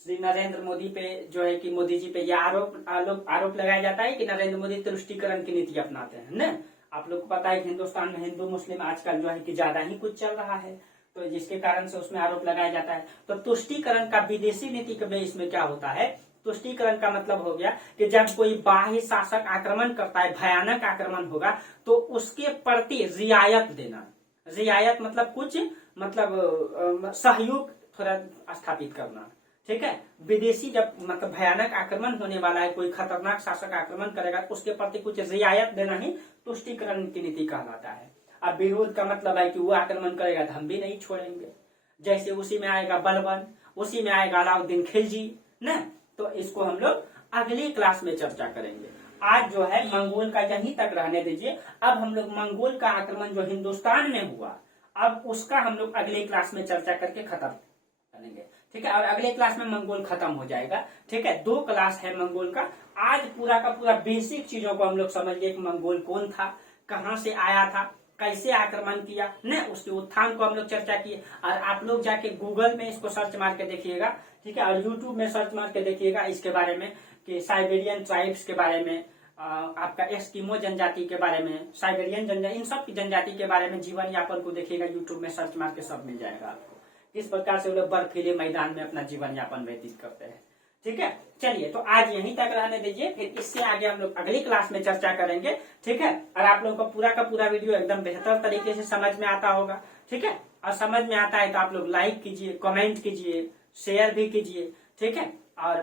श्री नरेंद्र मोदी पे जो है कि मोदी जी पे यह आरोप लगाया जाता है कि नरेंद्र मोदी तुष्टीकरण की नीति अपनाते हैं न। आप लोग को पता है कि हिंदुस्तान में हिंदू मुस्लिम आजकल जो है कि ज्यादा ही कुछ चल रहा है, तो जिसके कारण से उसमें आरोप लगाया जाता है। तो तुष्टीकरण का विदेशी नीति के बेस में क्या होता है, तुष्टीकरण का मतलब हो गया कि जब कोई बाह्य शासक आक्रमण करता है, भयानक आक्रमण होगा, तो उसके प्रति रियायत देना। रियायत मतलब कुछ मतलब सहयोग थोड़ा स्थापित करना। ठीक है। विदेशी जब मतलब भयानक आक्रमण होने वाला है, कोई खतरनाक शासक आक्रमण करेगा, उसके प्रति कुछ रियायत देना ही तुष्टीकरण की नीति कहलाता है। अब विरोध का मतलब है कि वो आक्रमण करेगा तो हम भी नहीं छोड़ेंगे। जैसे उसी में आएगा बलबन, उसी में आएगा अलाउद्दीन खिलजी न। तो इसको हम लोग अगली क्लास में चर्चा करेंगे। आज जो है मंगोल का यहीं तक रहने दीजिए। अब हम लोग मंगोल का आक्रमण जो हिंदुस्तान में हुआ, अब उसका हम लोग अगली क्लास में चर्चा करके खत्म करेंगे। ठीक है। और अगले क्लास में मंगोल खत्म हो जाएगा। ठीक है। 2 क्लास है मंगोल का। आज पूरा का पूरा बेसिक चीजों को हम लोग समझ लिए कि मंगोल कौन था, कहां से आया था, कैसे आक्रमण किया न, उसके उत्थान को हम लोग चर्चा किए। और आप लोग जाके गूगल में इसको सर्च मार के देखिएगा। ठीक है। और यूट्यूब में सर्च मार के देखिएगा इसके बारे में कि साइबेरियन ट्राइब्स के बारे में, आपका एस्किमो जनजाति के बारे में, साइबेरियन जनजाति, इन सब की जनजाति के बारे में जीवन यापन को देखिएगा। यूट्यूब में सर्च मार के सब मिल जाएगा आपको, किस प्रकार से वो लोग बर्फीले मैदान में अपना जीवन यापन व्यतीत करते हैं। ठीक है। चलिए, तो आज यहीं तक रहने दीजिए, फिर इससे आगे हम लोग अगली क्लास में चर्चा करेंगे। ठीक है। और आप लोगों को पूरा का पूरा वीडियो एकदम बेहतर तरीके से समझ में आता होगा। ठीक है। और समझ में आता है तो आप लोग लाइक कीजिए, कमेंट कीजिए, शेयर भी कीजिए। ठीक है। और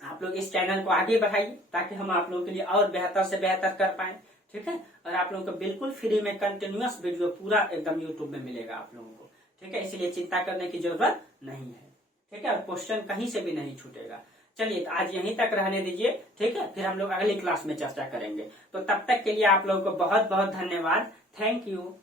आप लोग इस चैनल को आगे बढ़ाइए ताकि हम आप लोगों के लिए और बेहतर से बेहतर कर पाए। ठीक है। और आप लोगों को बिल्कुल फ्री में कंटिन्यूअस वीडियो पूरा एकदम यूट्यूब में मिलेगा आप लोगों को। ठीक है। इसलिए चिंता करने की जरूरत नहीं है। ठीक है। और क्वेश्चन कहीं से भी नहीं छूटेगा। चलिए, तो आज यहीं तक रहने दीजिए। ठीक है। फिर हम लोग अगली क्लास में चर्चा करेंगे। तो तब तक के लिए आप लोगों को बहुत बहुत धन्यवाद। Thank you.